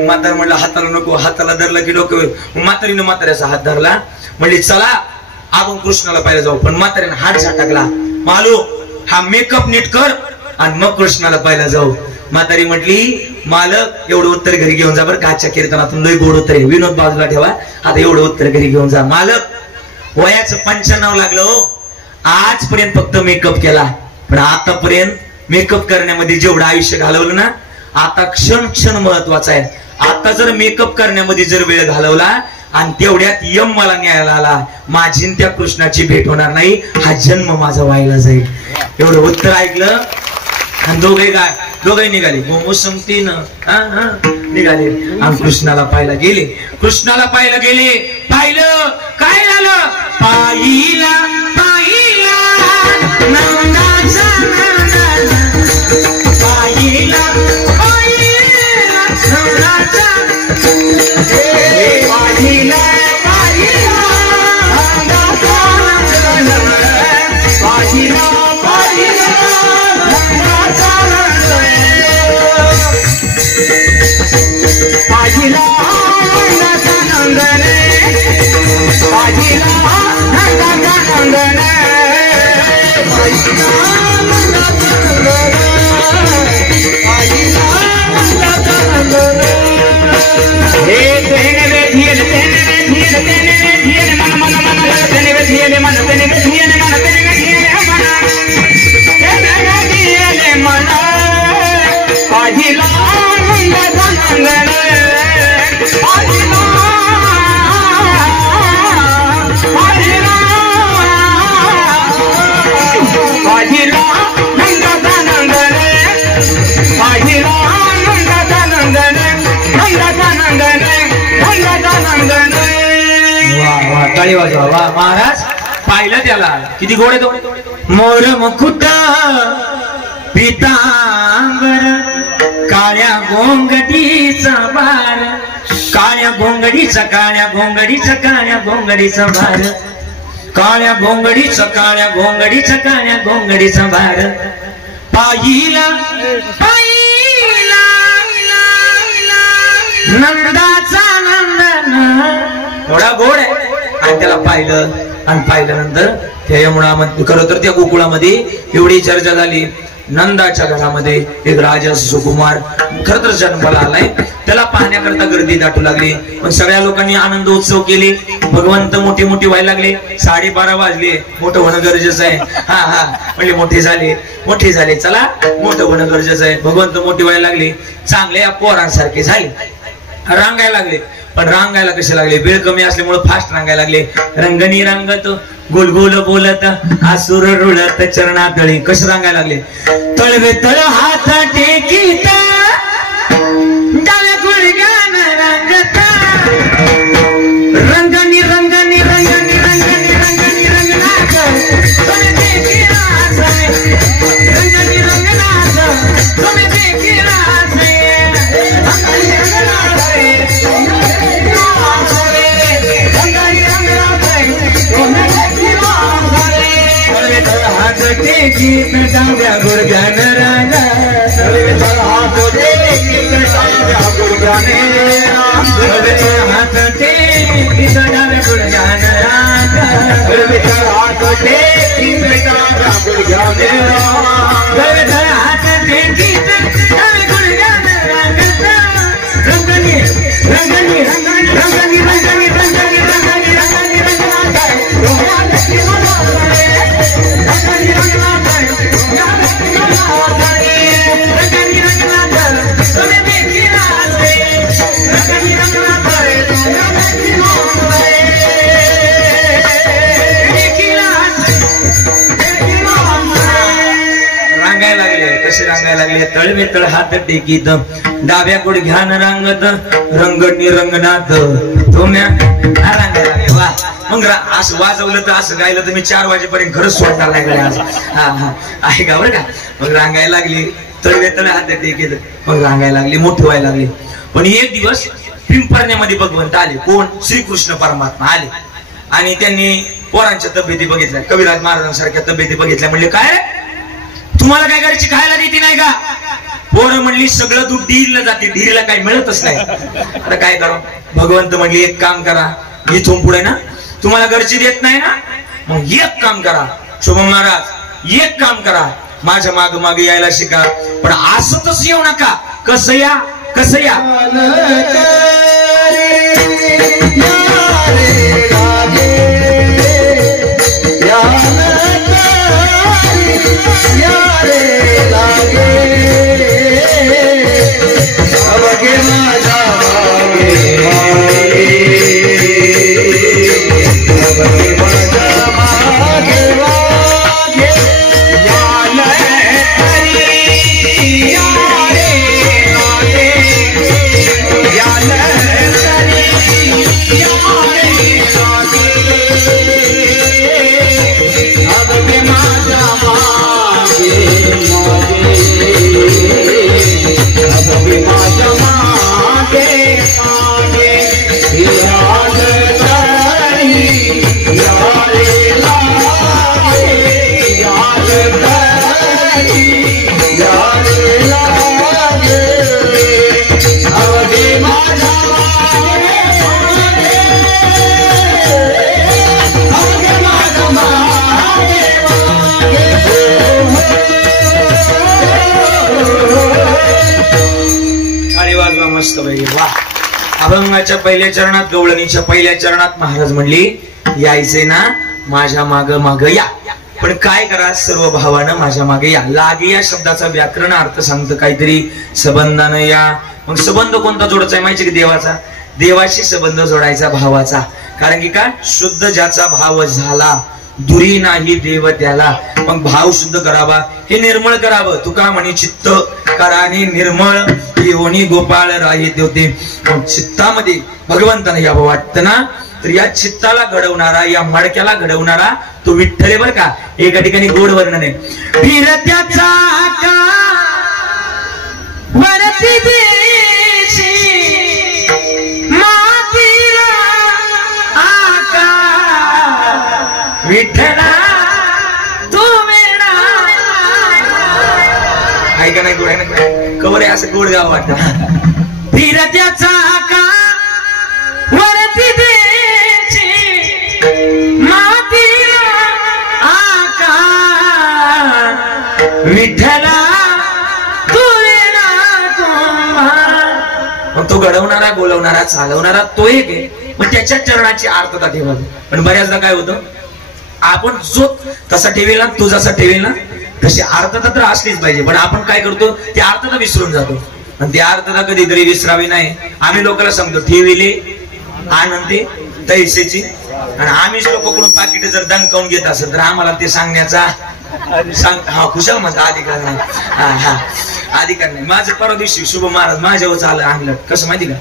म्हातार म्हटलं हाताला नको, हाताला धरलं की डोकं फिर. म्हातारीनं म्हाताऱ्याचा हात धरला, म्हणली चला आपण कृष्णाला पाहिलं जाऊ. पण म्हातारीनं हात झटकला. मालू हा मेकअप नीट कर आणि मग कृष्णाला पाहिलं जाऊ. म्हातारी म्हटली मालक एवढं उत्तर घरी घेऊन जा बरं. काच्या कीर्तनातून लय गोड उत्तर आहे, विनोद बाजूला ठेवा. आता एवढं उत्तर घरी घेऊन जा. मालक वयाचं 95 लागलं हो. आजपर्यंत फक्त मेकअप केला, पण आतापर्यंत मेकअप करण्यामध्ये जेवढं आयुष्य घालवलं ना, आता क्षण क्षण महत्वाचा आहे. आता जर मेकअप करण्यामध्ये जर वेळ घालवला आणि तेवढ्यात यम मला न्यायला आला, माझी त्या कृष्णाची भेट होणार नाही, हा जन्म माझा व्हायला जाईल. एवढं उत्तर ऐकलं आणि दोघे निघाले. निघाले आणि कृष्णाला पाहायला गेले. कृष्णाला पाहायला गेले. पाहिलं काय झालं? पाहिला पाहिला नंदाचा नंदाला, पाहिला पाहिला नंदाचा, पाहिला पाहिला नंदाचा नंदाला, पाहिला पाहिला नंदाचा पाहिला नंदाचा नंदने, पाहिला नंदाचा नंदने, पाहिला नंदाचा नंदने, पाहिला नंदाचा नंदने. हे तेने वे धीर तेने वे धीर तेने वे धीर मन मन मन तेने वे धीर मन तेने वे धीर मन तेने वे धीर मन तेने वे धीर मन, पाहिला नंदाचा नंदने, पाहिला टाळी वाजवा. वा महाराज पाहिलं त्याला किती गोड आहे तो. मोर मुकुट पितांबर काळ्या घोंगडीचा बार, काळ्या घोंगडीचा काळ्या घोंगडीचा काळ्या घोंगडीचा बार, काळ्या घोंगडीचा काळ्या घोंगडीचा काळ्या घोंगडीचा बार, पाहिला पाहिला नंदाचा नंदन. थोडा गोड आहे. आणि त्याला पाहिलं आणि पाहिल्यानंतर त्या यमुनामध्ये खरं तर त्या गोकुळामध्ये एवढी चर्चा झाली. नंदाच्या घरामध्ये एक राजा सुकुमार खर तर जन्माला आलाय. त्याला पाहण्याकरता गर्दी दाटू लागली. पण सगळ्या लोकांनी आनंद उत्सव केले. भगवंत मोठे मोठे व्हायला लागले. 12:30 वाजले. मोठं होणं गरजेचं आहे. हा म्हणजे मोठे झाले चला मोठं होणं गरजेचं आहे. भगवंत मोठे व्हायला लागले. चांगले पोरांसारखे झाले. रांगायला लागले. पण रांगायला कसे लागले, वेळ कमी असल्यामुळे फास्ट रांगायला लागले. रंगणी रंगत गोल गोल बोलत आसुर रुळत चरणातळी. कसे रांगायला लागले, तळवे तळ हात टेकीत डाव्या गुडघ्यान रंगत रंगणी रंगणी रंगणी रंगणी रंगणी रंगनाथ तुम्ही देखी रासे रंगणी रंगनाथ तुम्ही देखी रासे गीत डाव्या गुडघ्यान रांग हात टेकीत डाव्या गुडघ्यान हात टेकीत डाव्या गुडघ्यान रांग हात टेकीत डाव्या गुडघ्यान हात टेकीत डाव्या गुडघ्यान रांगत रंगणी रंगणी रंगणी रंगणी रंगणी रंगणी रंगणी रंगणी रांगायला लागले. कसे रांगायला लागले, तळवे तळ हात टेकीत डाव्या गुडघ्यान रांगत रंगणी रंगनाथ तुम्ही रांगायला लागले. वा मग असं वाजवलं तर असं गायलं तर मी 4 वाजेपर्यंत खरंच सोडणार लागले आज. हा आहे का बरं का. मग रांगायला लागली. तळवे तळ हात टेकीत मग रांगायला लागली. मोठे व्हायला लागले. पण एक दिवस पिंपरण्यामध्ये भगवंत आले. कोण? श्रीकृष्ण परमात्मा आले. आणि त्यांनी पोरांच्या तब्येती बघितल्या. कविराज महाराजांसारख्या तब्येती बघितल्या. म्हणले काय तुम्हाला काय करायची, खायला देते नाही का? पोरं म्हणली सगळं दूध डिरीला जाते, डिरीला काही मिळतच नाही. आता काय करा. भगवंत म्हणली एक काम करा, इथून पुढे ना तुम्हाला घरची देत नाही ना, मग एक काम करा शुभम महाराज, एक काम करा, माझ्या माग मागे यायला शिका. पण असं तसं येऊ नका. कसं या कसं या मस्त पाहिजे. वा अभंगाच्या पहिल्या चरणात, गवळणीच्या पहिल्या चरणात महाराज म्हणली यायचे ना माझ्या माग माग या. पण काय करा, सर्व भावानं माझ्या मागे या. लागे या शब्दाचा व्याकरण अर्थ सांगतं काहीतरी संबंधानं या. मग संबंध कोणता जोडायचा आहे माहिती की देवाचा. देवाशी संबंध जोडायचा भावाचा. कारण की काय, शुद्ध ज्याचा भाव झाला दुरी नाही देव त्याला. मग भाव शुद्ध करावा, हे निर्मळ करावं. तुका म्हणे चित्त कराने निर्मळ येवणी गोपाळ राहित होते. चित्तामध्ये भगवंताने यावं वाटतं ना, तर या चित्ताला घडवणारा, या मडक्याला घडवणारा तो विठ्ठल आहे बरं का. एका ठिकाणी गोड वर्णन आहे. फिरत्याचा वरती देशी मातीला आकार विठ्ठला तू वेडा. ऐका नाही गोड कवर आहे असं गोड गाव वाटत. फिरत्याचा आकार वरती देशी मातीला आकार विठ्ठला तो घडवणारा, बोलवणारा, चालवणारा तो एक आहे. मग त्याच्या चरणाची आर्तता ठेवा. पण बऱ्याचदा काय होतं, आपण जो तसा ठेवेल ना, तो जसा ठेवेल ना तशी आर्तता तर असलीच पाहिजे. पण आपण काय करतो, ती आर्तता विसरून जातो. आणि ती आर्तता कधीतरी विसरावी नाही. आम्ही लोकांना सांगतो ठेविले आनंदी तैसेची. आणि आम्हीच लोकांकडून पाकिट जर दणकावून घेत असेल तर आम्हाला ते सांगण्याचा खुशाल म्हणता अधिकार नाही. अधिकार नाही. माझं परवा दिवशी शुभ महाराज माझ्यावर आलं आणलं. कसं माहिती का,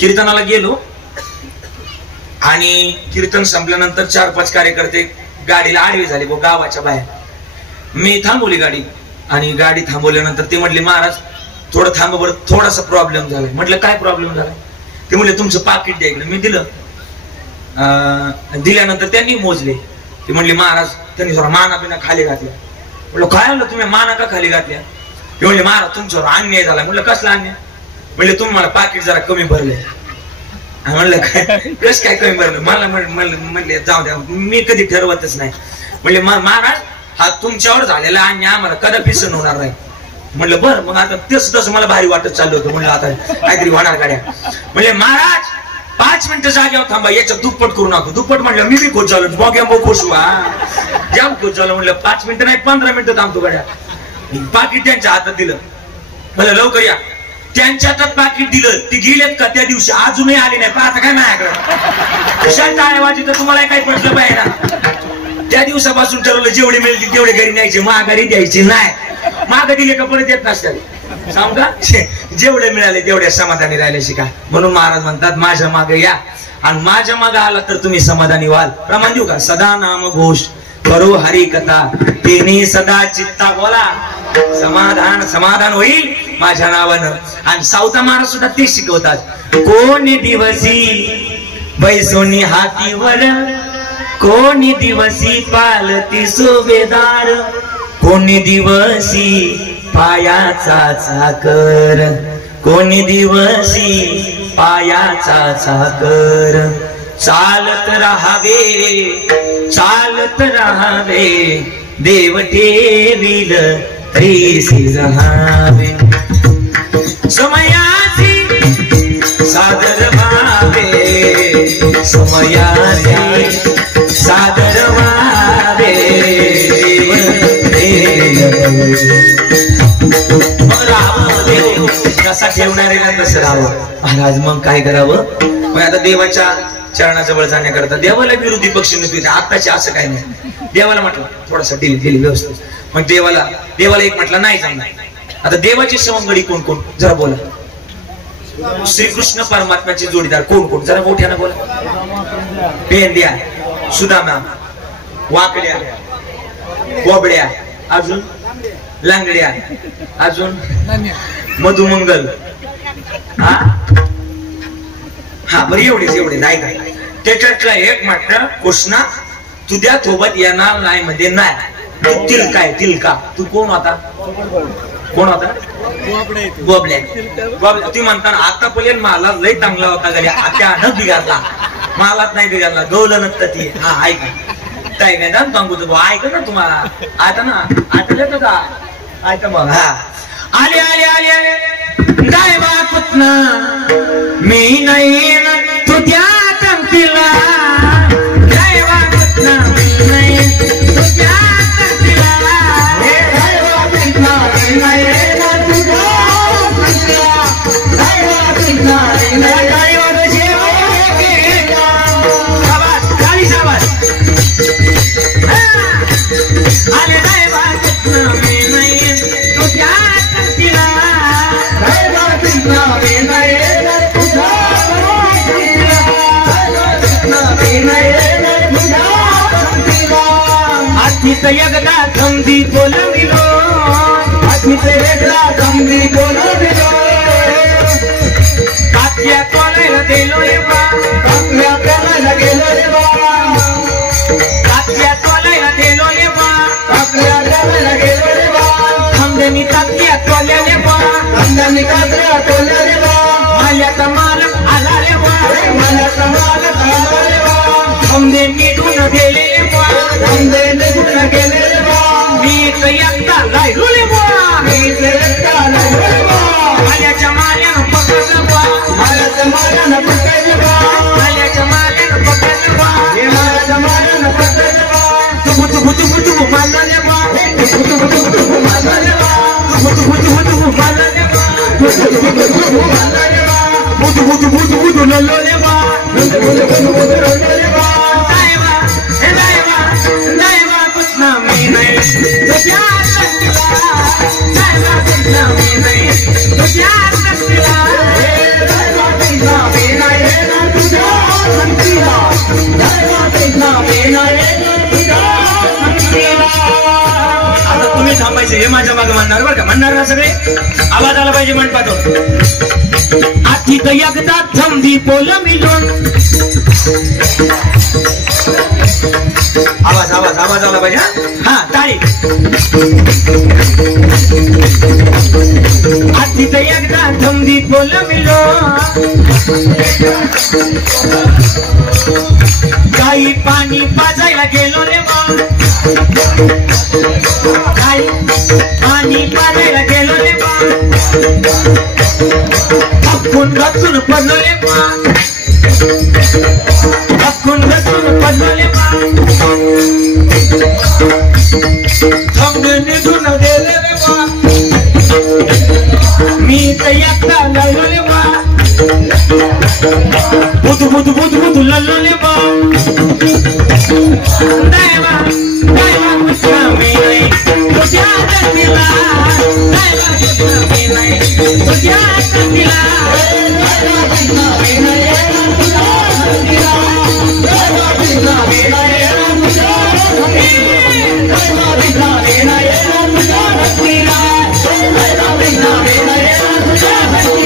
कीर्तनाला गेलो आणि कीर्तन संपल्यानंतर 4-5 कार्यकर्ते गाडीला आडवे झाले गावाच्या बाहेर. मी थांबवली गाडी आणि गाडी थांबवल्यानंतर ते म्हटले महाराज थोडं थांबा बरं, थोडासा प्रॉब्लेम झाला. म्हटलं काय प्रॉब्लेम झाला. ते म्हणले तुमचं पाकिट द्या इकडे. मी दिलं. दिल्यानंतर त्यांनी मोजले. ते म्हणले महाराज त्यांनी जरा माना बिना खाली घातल्या. म्हटलं काय आलं तुम्ही माना का खाली घातल्या. ते म्हणले महाराज तुमच्यावर अन्याय झाला. म्हटलं कसला अन्याय. म्हणले तुम्ही मला पाकिट जरा कमी भरले. म्हणलं काय कस काय कमी भरलं. मला म्हणले जाऊ द्या, मी कधी ठरवतच नाही. म्हणले महाराज हा तुमच्यावर झालेला अन्याय आम्हाला कदापि सहन होणार नाही. म्हणलं बरं मग आता तसं मला भारी वाटत चाललं होतं. म्हणलं आता काहीतरी होणार गाड्या. म्हणले महाराज 5 मिनिटं जागेवर थांबा, याच्यात दुप्पट करू नका. दुप्पट म्हणलं मी बी खुश झालो. बघ्या खुश व्हा जाम खुश झालं. म्हणलं 5 मिनिटं नाही 15 मिनिटं थांबतो गाड्या. पाकिट त्यांच्या हातात दिलं. म्हणलं लवकर या. त्यांच्या हातात पाकिट दिलं. ती गेलेत का त्या दिवशी अजूनही आली नाही. पाहता काय माझ्याकडे कशाला टाळेबाजी, तर तुम्हाला काही पटलं पाहिजे ना. त्या दिवसापासून ठरवलं जेवढे मिळतील तेवढे घरी न्यायचे, माघारी द्यायचे नाही. माग दिले का परत येत नसतात. समजा जेवढे मिळाले तेवढ्या समाधानी राहिले शिका. म्हणून महाराज म्हणतात माझ्या मागे या आणि माझ्या मागे आला तर तुम्ही समाधानी व्हाल. प्रमाण देऊ का. सदा नाम घोष करो हरी कथा तेने सदा चित्ता बोला समाधान समाधान होईल माझ्या नावानं. आणि सावता महाराज सुद्धा ते शिकवतात. कोणी दिवसी बैसोनी हातीवर, कोणी दिवसी पालती सुभेदार, कोणी दिवसी पायाचा चाकर, कोणी दिवसी पायाचा चाकर. चालत राहावे देव ठेवील त्रिसी रहावे. समयाची सादर व्हावे, समयाची सादर व्हावे कसा ठेवणारे ना कसं राहावं. महाराज मग काय करावं. मग आता देवाच्या चरणाजवळ जाण्याकरता देवाला विरोधी पक्ष नसतो. आत्ताचे असं काही नाही. देवाला म्हटलं थोडासा दिली व्यवस्थित. मग देवाला एक म्हटलं नाही जमणार. आता देवाची सवंगडी कोण कोण जरा बोला. श्रीकृष्ण परमात्म्याचे जोडीदार कोण कोण जरा मोठ्यानं बोला. पेंड्या, सुदामा, वाकड्या, कोबड्या, अजून लांगड्या, अजून मधुमंगल. हा बरं एवढेच ऐका. त्याच्यातला एक म्हटलं कृष्णा तुझ्या सोबत येणार नाही म्हणजे नाही. तिलका आहे तिलका. तू कोण होता. बोबल्या. ती म्हणताना आता पर्यंत मला लय चांगला होता घरी आता न बिघडला. मलाच नाही बिघडला गवलं नसतं ती. हा ऐका काय नाही सांगू तू ऐक ना तुम्हाला. आता ना आता का ऐका मग. हा आले जाय बा पुतना मी नाही तुझ्या कंतीला. जाय बा पुतना मी नाही तुझ्या कंतीला. जाय बा पुतना मी नाही तुझ्या कंतीला. जाय बा पुतना मी नाही आले जाय बा पुतना मी नाही तुझ्या कंतीला. जाय बा पुतना मी नाही तुझ्या एकदा समधी बोलविलो, एकदा समधी बोलविलो, कात्या कोणाला गेलो रे बा, कात्या कोणाला गेलो रे बा, कात्या कोणाला गेलो रे बा, कात्या कोणाला गेलो रे बा, खंडणी कात्या कोल्या रे बा, खंडणी कात्या कोल्या रे बा, माल्याचा मालक आला रे बा, माल्याचा मालक आला रे बा, खंडे निघून गेले रे बा, खंडे निघून गेले रे बा, मी एकटा राहिलो रे बा, मी एकटा राहिलो रे बा, माल्याच्या माल्यानं पकडलं बा, माल्याच्या माल्यानं पकडलं बा, माल्याच्या माल्यानं पकडलं बा, माल्याच्या माल्यानं पकडलं बा, तुबु मारलं रे बा, तुबु मारलं रे बा, तुबु मारलं रे बा, तुबु मारलं रे बा, बुदु लल्लो रे बा, बुदु लल्लो रे बा, दायवा हे दायवा दायवा कुछ नामी नहीं तो प्यार रखला, दायवा कुछ नामी नहीं तो प्यार रखला, दायवा कुछ नामी नहीं तो प्यार रखला, दायवा कुछ नामी नहीं तो प्यार रखला. आता तुम्ही थांबायचे, हे माझ्या मागे म्हणणार बरं का, म्हणणार ना सगळे, आवाज आला पाहिजे मंडपातून. आधी तर एकदा समधी बोलविलो, आवाज आवाज आवाज आला पाहिजे. हा टाळी. आधी तर एकदा समधी बोलविलो, काही पाणी पाजायला गेलो रे बा, काही पाणी पाजायला गेलो रे बा, हक्कून रचून पडलो रे बा, हक्कून रचून पडलो रे बा, थंबे निघून गेले रे बा, मी तर एकटा लागलो रे बा, बुदू लल्लो रे बा, दायवा दायवा कुछ नामी नहीं तो प्यार रखला, दायवा कुछ नामी नहीं तो प्यार रखला, दायवा कुछ नामी नहीं तो प्यार रखला, दायवा कुछ नामी नहीं तो प्यार रखला, दायवा कुछ नामी नहीं तो प्यार रखला, दायवा कुछ नामी नहीं तो प्यार रखला,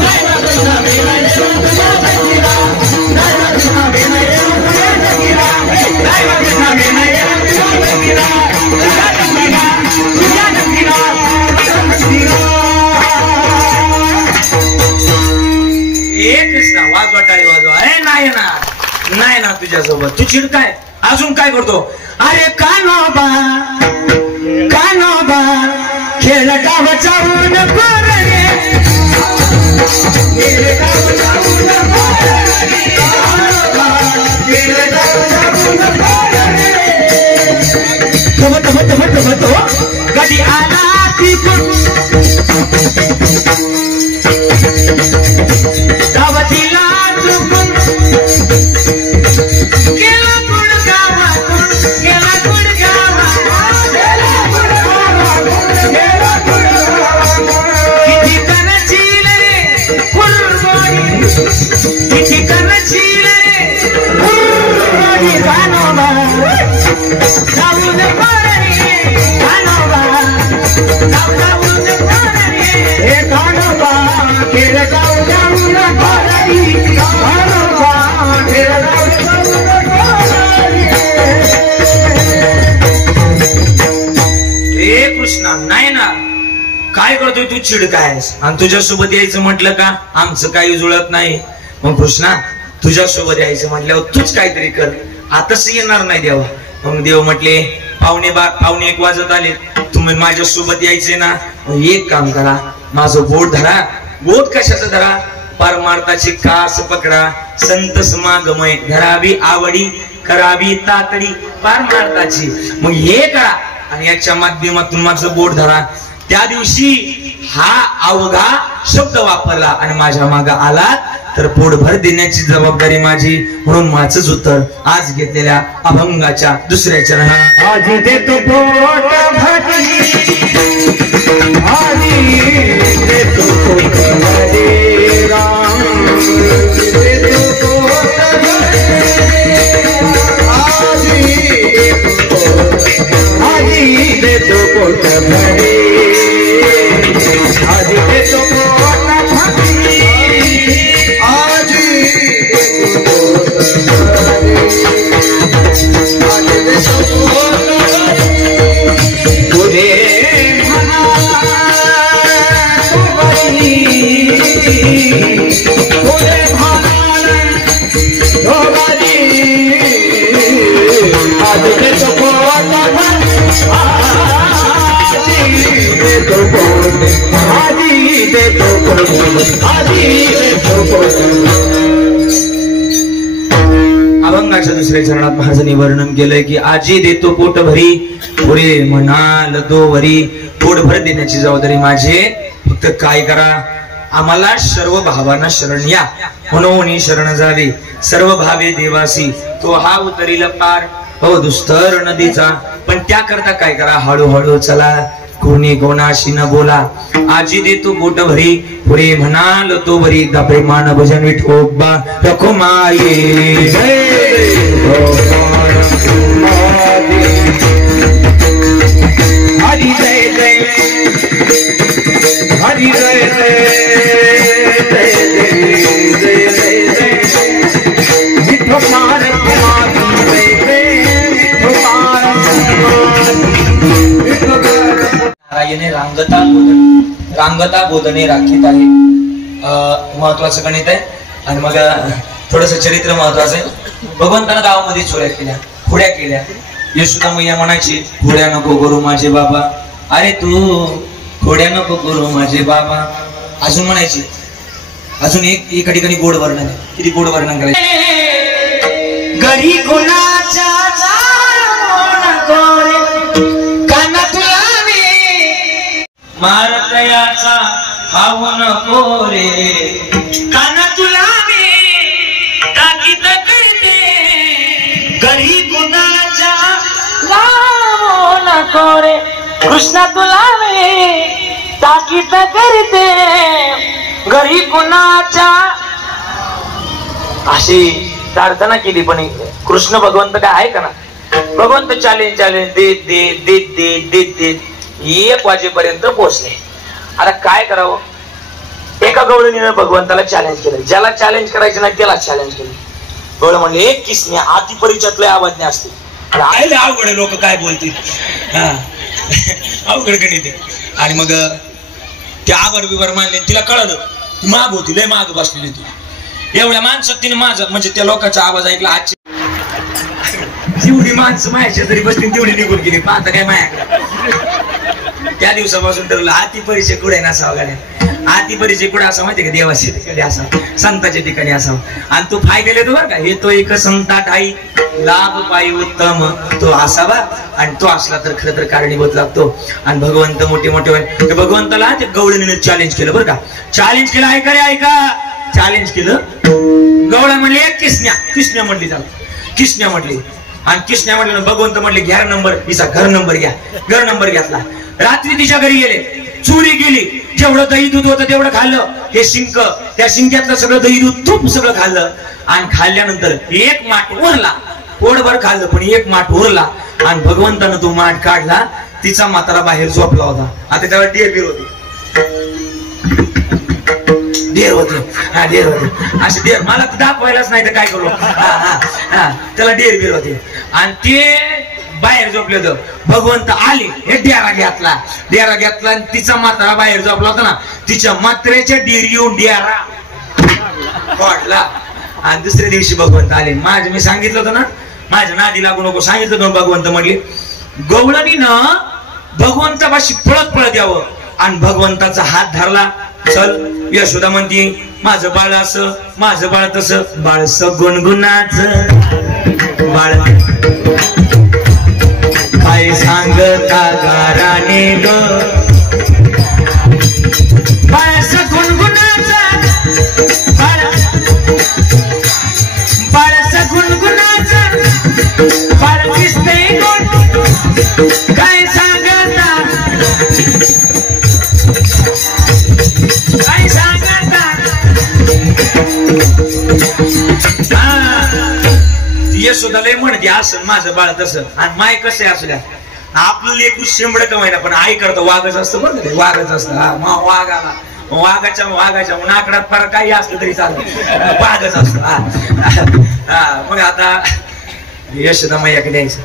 दायवा कुछ नामी नहीं तो प्यार रखला, दायवा कुछ नामी नहीं तो प्यार रखला, दायवा कुछ नामी नहीं तो प्यार रखला, प्यार रखला, प्यार रखला, एक कृष्णा वाजवा टाळी वाजवा. अरे नाही ना, नाही ना तुझ्यासोबत तू चिडताय, अजून काय करतो, अरे कान्होबा कान्होबा खेळ गावचा ऊन रे, खेळ गावचा ऊन रे, कान्होबा खेळ गावचा ऊन रे, कधी आला तिकून गावातीला चुकून, गेला कुड गावातून, गेला कुड गावातून, गेला कुड गावातून, किती करशील रे कुरबानी, किती करशील रे कुरबानी, कान्होबा जाऊन पडे, कान्होबा जाऊन पडे, हे कान्होबा खेळ गाव जाऊन पडे, कान्होबा खेळ गाव जाऊन पडे. हे कृष्णा नाही ना, काय करतोय तू, चिडकायस, आणि तुझ्यासोबत यायचं म्हटलं का आमचं काही जुळत नाही, मग कृष्णा तुझ्यासोबत यायचं म्हटल्यावर तूच काहीतरी कर, आताच येणार नाही देवा. मग देव म्हटले पावणे 1 वाजत आले, तुम्ही माझ्यासोबत यायचे ना, एक काम करा, माझं बोट धरा. बोट कशाचं धरा, परमार्थाची कास पकडा, संत समागमय धरावी आवडी, करावी तातडी परमार्थाची. मग हे करा आणि याच्या माध्यमातून माझं बोट धरा. त्या दिवशी हा अवघा शब्द वापरला आणि माझ्या मागे आला तर पोटभर देण्याची जबाबदारी माझी, म्हणून माझंच उत्तर आज घेतलेल्या अभंगाच्या दुसऱ्या चरणात. आज देतो पोट भरली, आज देतो पोट भरली, राम देतो पोट भरली, आज देतो पुरे भान धोबाजी आज देतो पोटा आधी अभंगाच्या दुसऱ्या चरणात महाराजांनी वर्णन केलंय की आजी देतो पोट भरी पुरे म्हणाल तो वरी पोट भर देण्याची जबाबदारी माझी फक्त काय करा आम्हाला सर्व भावांना शरण या म्हणून शरण जावे सर्व भावे देवासी तो हा उतरील पार हो दुस्तर नदीचा पण त्याकरता काय करा हळूहळू चला कोणी कोणाशी न बोला आजी देतो बोट भरी पुढे म्हणाल तो बरी एकदा प्रेमान भजन विठोबा रखुमाये हरी जय जय हरी जय नारायणे रांगता बोधने राखीत आहे महत्वाचं गणित आहे आणि मग थोडस चरित्र महत्वाचं आहे भगवंतानं गावामध्ये चोऱ्या केल्या खोड्या केल्या यशोदा मैया म्हणायची खोड्या नको करू माझे बाबा अरे तू खोड्या नको करू माझे बाबा अजून म्हणायची अजून एका ठिकाणी गोड वर्णन आहे किती गोड वर्णन करायचं घरी कोणाच्या मारतयाचा भाव नको रे काना तुला मी ताकीद करते घरी कुणाच्या लावो नको रे कृष्णा तुला मी ताकीद करते घरी कुणाच्या अशी प्रार्थना केली पण कृष्ण भगवंत काय आहे का ना भगवंत चॅलेंज देत देत देत देत देत देत 1 वाजेपर्यंत पोहोचले आता काय करावं एका गवळणीनं भगवंताला चॅलेंज केलं ज्याला चॅलेंज करायचं नाही त्याला चॅलेंज केलं गवळ म्हणले एक किसने आती परिचयातले आवाजने असते राहिले अवघड लोक काय बोलतील अवघड गणित आणि मग त्या आवर बिवर मानले तिला कळलं ती माग होती लय माग बसलेली ती एवढ्या माणसात तिने माझं म्हणजे त्या लोकांचा आवाज ऐकला आजची जेवढी माणसं मायाच्या तरी बसली तेवढी निघून गेली पाहता काय माया त्या दिवसापासून ठरवलं आती परिचय कुठे नसावा गाड्या आती परिचय कुठे असा माहितीये का देवाच्या ठिकाणी असावं संताच्या ठिकाणी असावं आणि तो फायद्याला येतो बरं का हे तो एक संता ठाई लाभ पायी उत्तम तो असावा आणि तो असला तर खरं तर कारणीभूत लागतो आणि भगवंत मोठे मोठे भगवंताला ते गवळणीने चॅलेंज केलं बरं का चॅलेंज केलं ऐका रे ऐका चॅलेंज केलं गवळा म्हणले किसन्या म्हणली त्याला किसन्या म्हटली आणि किसन्या म्हटलं भगवंत म्हटले घ्या नंबर तिचा घर नंबर घ्या घर नंबर घेतला रात्री तिच्या घरी गेले चोरी गेली जेवढं दही दूध होतं तेवढं खाल्लं हे शिंक त्या शिंक्यातलं सगळं दही दूध तूप सगळं खाल्लं आणि खाल्ल्यानंतर एक माठ उरला पोटभर खाल्लं पण एक माठ उरला आणि भगवंतानं तो माठ काढला तिचा म्हातारा बाहेर झोपला होता आता त्याला डेर होती डेर होते असे डेर मला तर दाखवायलाच नाही तर काय करू त्याला डेर होते आणि ते बाहेर झोपले होतं भगवंत आले हे डेरा घेतला आणि तिचा म्हातारा बाहेर झोपला होता ना तिच्या म्हात्रेच्या डेर येऊन डेरा वाढला आणि दुसऱ्या दिवशी भगवंत आले मी सांगितलं होतं ना माझ्या नादी लागू नको सांगितलं होतं भगवंत म्हटले गवळणीनं भगवंतापाशी पळत यावं आणि भगवंताचा हात धरला चल यशोदा म्हणती माझं बाळ असं माझं बाळ तसं बाळस गुणगुणाच बाळ काय सांगता गाराने ग बाळस गुणगुणाचा बाळस गुणगुणाचा बाळ दिसते काय सांगता काय सांगता यशोदा लय म्हणते असं माझं बाळ तसं आणि माय कसं आहे असल्या आपलं लेकरू शेंबड कमायला पण आई करतं वाघच असतं बरं ते वाघच असतं वाघ आला वाघाच्या नाकडात फार काही असलं तरी चालतं वाघच असतं मग आता यशोदा मैयाकडे द्यायचं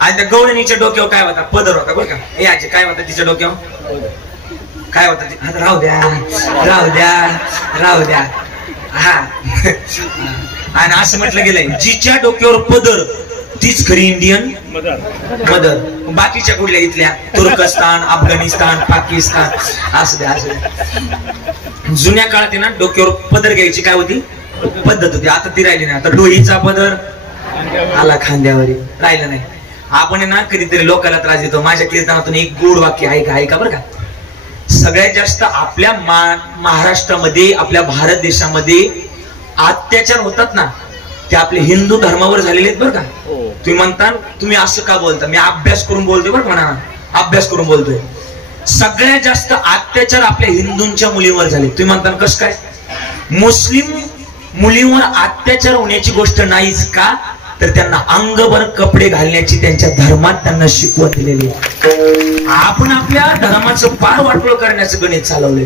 आणि त्या गवळणीच्या डोक्यावर काय होता पदर होता बरं का याचे काय होता तिच्या डोक्यावर काय होतं आता राहू द्या राहू द्या. हा आणि असं म्हटलं गेलंय जिच्या डोक्यावर पदर तीच खरी इंडियन मदर. बाकीच्या कुठल्या इथल्या तुर्कस्तान, अफगाणिस्तान, पाकिस्तान असं द्या असं द्या. जुन्या काळात आहे ना डोक्यावर पदर घ्यायची काय होती पद्धत होती. आता ती राहिली नाही. आता डोईचा पदर आला खांद्यावर राहिलं नाही. आपण ना कधीतरी लोकांना त्रास देतो. माझ्या कीर्तनातून एक गोड वाक्य ऐका बरं का. सगळ्यात जास्त आपल्या महाराष्ट्रामध्ये आपल्या भारत देशामध्ये अत्याचार होतात ना ते आपले हिंदू धर्मावर झालेले आहेत बरं का. तुम्ही म्हणता तुम्ही असं का बोलता. मी अभ्यास करून बोलतोय बरं म्हणा. अभ्यास करून बोलतोय. सगळ्यात जास्त अत्याचार आपल्या हिंदूंच्या मुलींवर झाले. तुम्ही म्हणता कसं काय. मुस्लिम मुलींवर अत्याचार होण्याची गोष्ट नाहीच का तर त्यांना अंगभर कपडे घालण्याची त्यांच्या धर्मात त्यांना शिकवत दिलेली आहे. आपण आपल्या धर्माचं पार वाटोळ करण्याचं गणित चालवलंय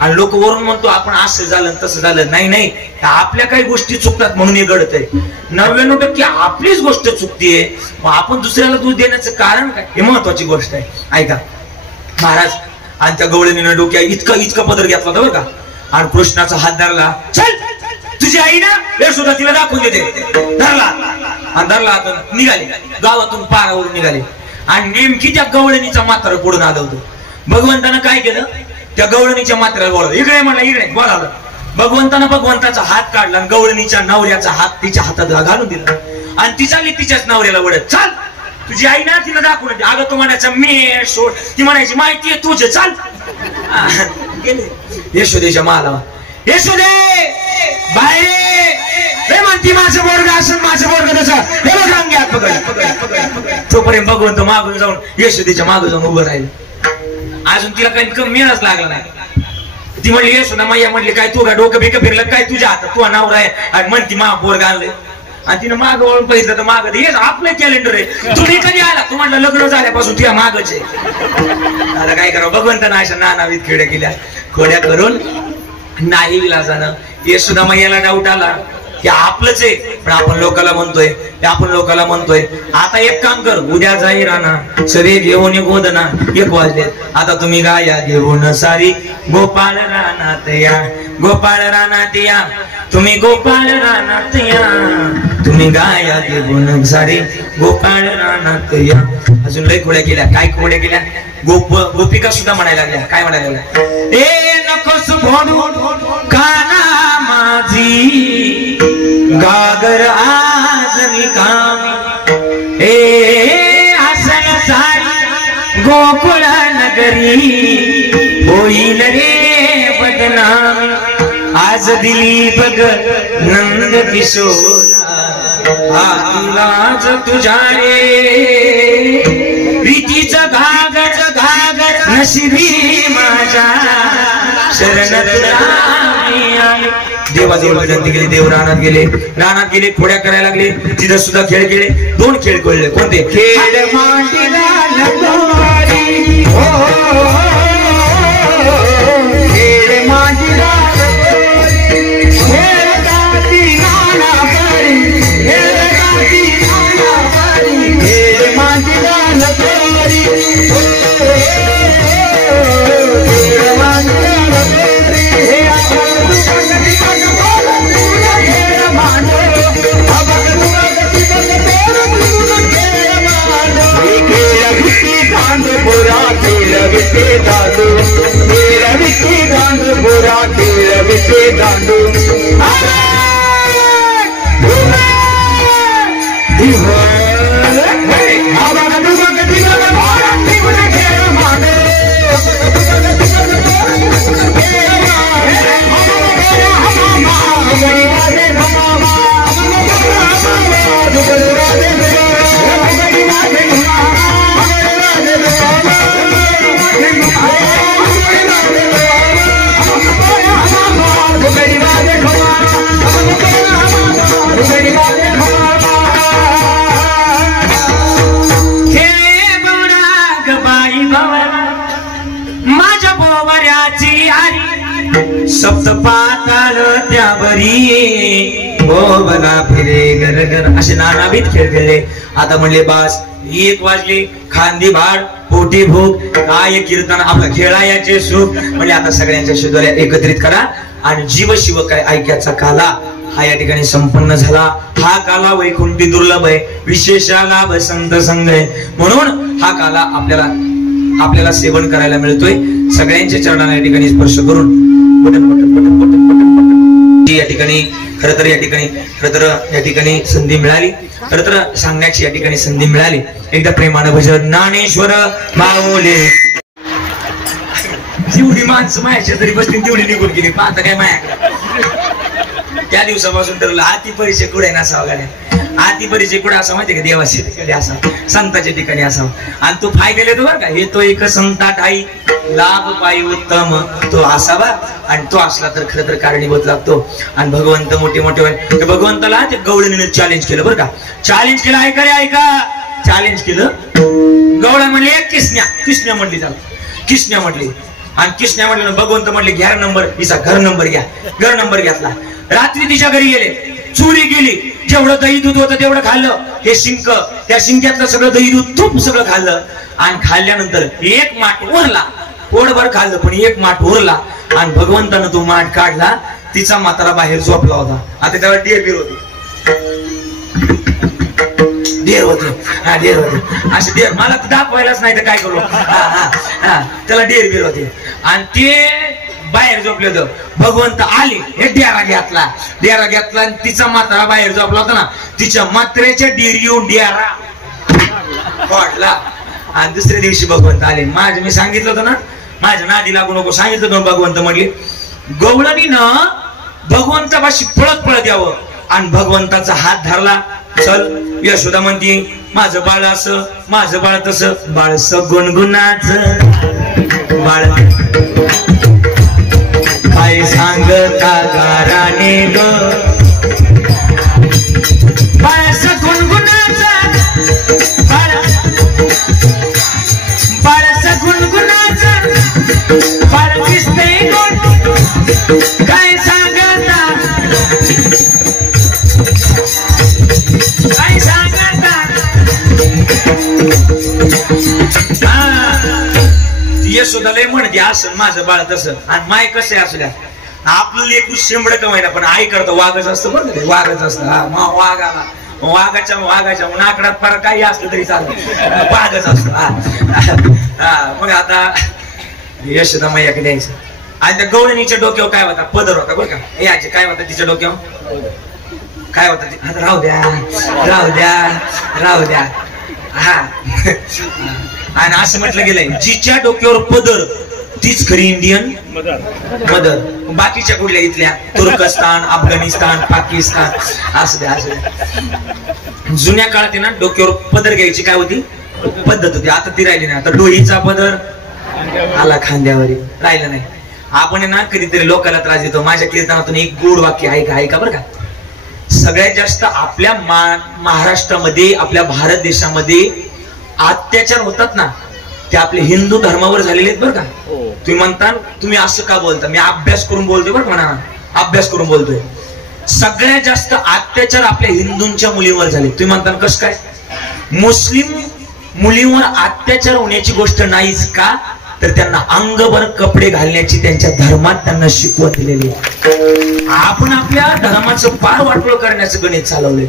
आणि लोक वरून म्हणतो आपण असं झालं तसं झालं. नाही आपल्या काही गोष्टी चुकतात म्हणून हे घडतंय. 99% आपलीच गोष्ट चुकतीये. आपण दुसऱ्याला दोष देण्याचं कारण काय हे महत्वाची गोष्ट आहे. ऐका महाराज आणि त्या गवळणीनं डोक्या इतका पदर घेतला होता बरं का आणि कृष्णाचा हात धरला. चल तुझी आई ना हे सुद्धा तिला दाखवून देते. धरला आणि धरला निघाले गावातून पारावरून निघाले आणि नेमकी त्या गवळणीचा मात्र पुढून आलं होतं. भगवंतानं काय केलं त्या गवळणीच्या मात्र्याला बोलावलं. इकडे म्हणलं इकडे बोलावलं. भगवंतानं भगवंताचा हात काढला आणि गवळणीच्या नवऱ्याचा हात तिच्या हातात घालून दिला आणि ती चालली तिच्याच नवऱ्याला वडत. चाल तुझी आई ना तिला दाखवून दे. अगं तो म्हणायचा मी सोड. ती म्हणायची माहिती आहे तुझे चाल. गेले यशोदेच्या माला. यशोदे बाहेर म्हणती माझं बोर्ग असं माझं बोर्ग तसं. तोपर्यंत भगवंत मागून जाऊन यशोदेच्या मागं जाऊन उभं राहील. अजून तिला काही कमी मिळाच लागला नाही. ती म्हणली यशोदा मैया म्हटली काय तू का डोकं बिकं फिरलं काय तुझ्या हातात तू नवरा आहे आणि म्हणती मा बोर्ग आणलंय. आणि तिनं मागं वळून पाहिजे तर मागं हे आपलं कॅलेंडर आहे. तुम्ही कधी आला तू म्हटलं लग्न झाल्यापासून तुझ्या मागच आहे. आता काय करावं भगवंतानं अशा नानाविध खेड्या केल्या खोड्या करून नाही विलासानं. यशोदा मैयाला डाऊट आला की आपलंच आहे पण आपण लोकाला म्हणतोय. आता एक काम कर उद्या जाई राणा सरे घेऊन गोदना 1 वाजले. आता तुम्ही गाया घेऊन सारी गोपाळ रानात या. गोपाळ रानात या तुम्ही गोपाळ रानात या. तुम्ही गाया घेऊन सारी गोपाळ रानात या. अजून लय खोड्या केल्या. काय खोड्या केल्या. गोपिका सुद्धा म्हणायला लागल्या. काय म्हणायला लागल्या. ए नकोस फोडू काना माझी गागर आज निकामी. ए हसन सारी गोकुळ नगरी होईल रे बदनामी. आज दिली बघ नंद किशोरा आज तुझ्या रे रीतीचं घागर नशिबी माझ्या शरण तुला. देवाजवळ विनंती केली. देव रानात गेले खोड्या करायला लागले. तिथं सुद्धा खेळ केले. 2 खेळ कळले. कोणते खेळ मांडीला लगोरी खेळ मांडीला सप्त पाताळ त्यावरी बोबला फिरे गरगर असे नानाविध खेळ खेळले. आता म्हणले बास 1 वाजले, खांदी भाड पोटी भूक काय कीर्तन आपला खेळायाचे सुख. म्हणजे आता सगळ्यांच्या शेजाऱ्या एकत्रित करा आणि जीव शिव काय ऐक्याचा काला हा या ठिकाणी संपन्न झाला. हा काला वैकुंठी दुर्लभ आहे, विशेष लाभ संत संग आहे. म्हणून हा काला आपल्याला सेवन करायला मिळतोय. सगळ्यांच्या चरणाला या ठिकाणी स्पर्श करून button button button button button button या ठिकाणी खरं तर या ठिकाणी संधी मिळाली. खरं तर सांगण्याची या ठिकाणी संधी मिळाली. एकदा प्रेमानं भजन ज्ञानेश्वर माऊली. जेवढी माणसं मायाच्या तरी बसली तेवढी निघून गेली. पाहता काय माया त्या दिवसापासून ठरवलं हाती परिचय कुठे नसावा गाड्या. हाती परिचय कुठे असा माहिती का, देवाच्या ठिकाणी असावा, संताच्या ठिकाणी असावा. आणि तो फायदा येतो बरं का, हे तो एक संता ठाई लाभ पायी उत्तम तो असावा. आणि तो असला तर खरं तर कारणीभूत लागतो. आणि भगवंत मोठे मोठे भगवंताला ते गवळणीने चॅलेंज केलं बरं का. चॅलेंज केलं ऐका रे ऐका. चॅलेंज केलं गवळण म्हणले किसन्या म्हणली त्याला. किसन्या म्हणली आणि किसन्या म्हणले भगवंत म्हणले घ्या नंबर, तिचा घर नंबर घ्या. घर नंबर घेतला. रात्री तिच्या घरी गेले, चोरी गेली. जेवढं दही दूध होतं तेवढं खाल्लं. हे शिंक त्या शिंक्यातलं सगळं दही दूध तूप सगळं खाल्लं. आणि खाल्ल्यानंतर एक माठ उरला. पोटभर खाल्लं पण एक माठ उरला. आणि भगवंतानं तो माठ काढला. तिचा म्हातारा बाहेर झोपला होता. आता त्याला डेर होते. डेर होते असे डेर मला तर दाखवायलाच नाही तर काय करू. त्याला डेर होते. आणि ते बाहेर झोपले होतं. भगवंत आले, हे डेरा घेतला आणि तिचा म्हातारा बाहेर झोपला होता ना, तिच्या म्हात्रेच्या डेर येऊन डेरा वाटला. आणि दुसऱ्या दिवशी भगवंत आले. मी सांगितलं होतं ना, माझ्या नादी लागू नको सांगितलं होतं. भगवंत म्हणले गवळणीनं भगवंतापाशी पळत यावं. आणि भगवंताचा हात धरला. चल यशोदा म्हणती माझं बाळ असं, माझं बाळ तसं. बाळस गुणगुणाच बाळ काय सांगता गाराने ग. बाळस गुणगुणाचा बाळस गुणगुणाचा बाळ दिसतंय गोड काय सांगता काय सांगता. यशोदा लय म्हणते असं माझं बाळ तसं. आणि माय कसं आहे असल्या आपलं लेकरू शेंबड कमायला पण आई करतं वाघच असतं बरं का. वाघच असतं. वाघ आला वाघाच्या नाकडात फरक काही असलं तरी चालतं, वाघच असतं. मग आता यशोदा मैयाकडे यायचं. आणि त्या गवळणीच्या डोक्यावर काय होता, पदर होता बरं का. याचे काय होता तिच्या डोक्यावर काय होतं. आता राहू द्या. हा आणि असं म्हटलं गेलंय जिच्या डोक्यावर पदर तीच खरी इंडियन मदर. बाकीच्या कुठल्या इथल्या तुर्कस्तान, अफगाणिस्तान, पाकिस्तान असं द्या. जुन्या काळात ना डोक्यावर पदर घ्यायची काय होती पद्धत होती. आता ती राहिली नाही. आता डोळीचा पदर आला खांद्यावर, राहिलं नाही. आपण ना कधीतरी लोकांना त्रास देतो. माझ्या कीर्तनातून एक गोड वाक्य ऐका बरं का. सगळ्यात जास्त आपल्या महाराष्ट्रामध्ये, आपल्या भारत देशामध्ये अत्याचार होतात ना ते आपल्या हिंदू धर्मावर झालेले आहेत बरं का. तुम्ही म्हणता तुम्ही असं का बोलता, मी अभ्यास करून बोलतोय बरं म्हणा, अभ्यास करून बोलतोय. सगळ्यात जास्त अत्याचार आपल्या हिंदूंच्या मुलींवर झाले. तुम्ही म्हणता कसं काय. मुस्लिम मुलींवर अत्याचार होण्याची गोष्ट नाहीच का, तर त्यांना अंगभर कपडे घालण्याची त्यांच्या धर्मात त्यांना शिकवण दिलेली आहे. आपण आपल्या धर्माचं पार वाटोळ करण्याचं गणित चालवलंय.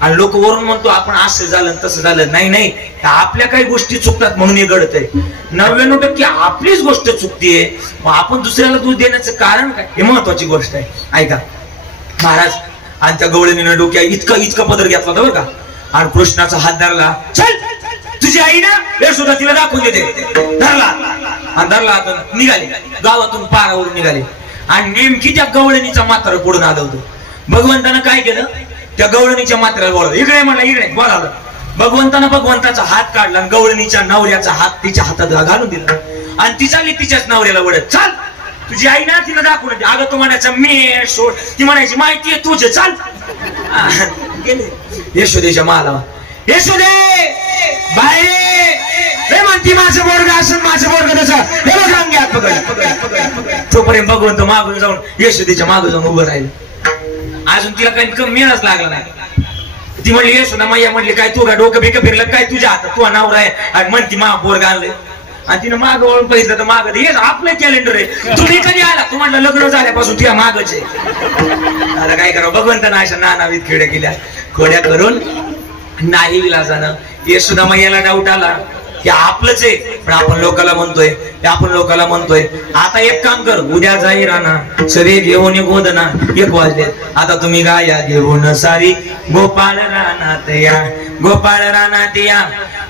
आणि लोक वरून म्हणतो आपण असं झालं तसं झालं. नाही आपल्या काही गोष्टी चुकतात म्हणून हे घडतंय. 99% आपलीच गोष्ट चुकतीये. मग आपण दुसऱ्याला दोष देण्याचं कारण काय, हे महत्वाची गोष्ट आहे. ऐका महाराज. आणि त्या गवळणीनं डोक्या इतका पदर घेतला होता बरं का. आणि कृष्णाचा हात धरला. चल तुझी आई ना हे सुद्धा तिला दाखवून देते. धरला निघाले गावातून पारावरून निघाले. आणि नेमकी त्या गवळणीचा मात्र पुढून आलं होतं. भगवंतानं काय केलं, त्या गवळणीच्या मात्रेला बोलावलं. इकडे म्हणलं, इकडे बोलावलं. भगवंतानं भगवंताचा हात काढला आणि गवळणीच्या नवऱ्याचा हात तिच्या हातात घालून दिला. आणि ती चालली तिच्याच नवऱ्याला वडत. चाल तुझी आई ना तिला दाखवून दे. अगं तो म्हणायचा मी सोड, ती म्हणायची माहिती आहे तुझे चाल. यशोदेच्या माला यशोदे बाहेर म्हणती माझं बोर्ग असं माझं बोर्ग तसं. तोपर्यंत भगवंत मागून जाऊन यशोदेच्या मागून जाऊन उभं राहिलं. अजून तिला काही कमी मेळच लागला नाही. ती म्हणली यशोदा मैया म्हणली काय तू का डोकं बिकं फिरलं काय तुझ्या हातात तू नवरा आहे आणि म्हणती मा पोरगा आणलंय. आणि तिने माग वळून पाहिजे तर माग हेच आपलं कॅलेंडर आहे. तुम्ही कधी आला तुम्हाला लग्न झाल्यापासून तुझ्या मागच आहे. आता काय करावं भगवंतानं अशा नानाविध खेड्या केल्या खोड्या करून नाही विलासानं यशोदा मैयाला डाऊट आला की आपलंच आहे पण आपण लोकाला म्हणतोय आता एक काम कर उद्या जाई राणा सगळे घेऊन गोदना 1 वाजले आता तुम्ही गाया घेऊन सारी गोपाळ रानात या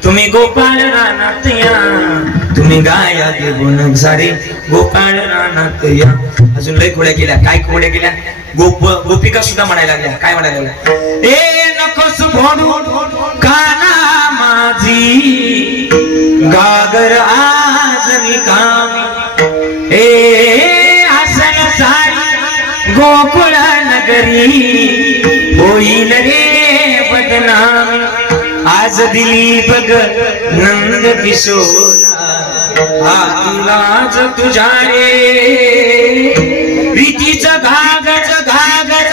तुम्ही गोपाळ रानात या तुम्ही गाया घेऊन सारी गोपाळ रानात या. अजून लय खोड्या केल्या. काय खोड्या केल्या? गोपिका सुद्धा म्हणायला लागल्या. काय म्हणायला लागल्या? ए नकोस फोडू काना माझी गागर आज निकामी ए हसन सारी गोकुळ नगरी होईल रे बदनामी आज दिली बग नंद किशोरा लाज तुझ्या रे प्रीतीचं घागर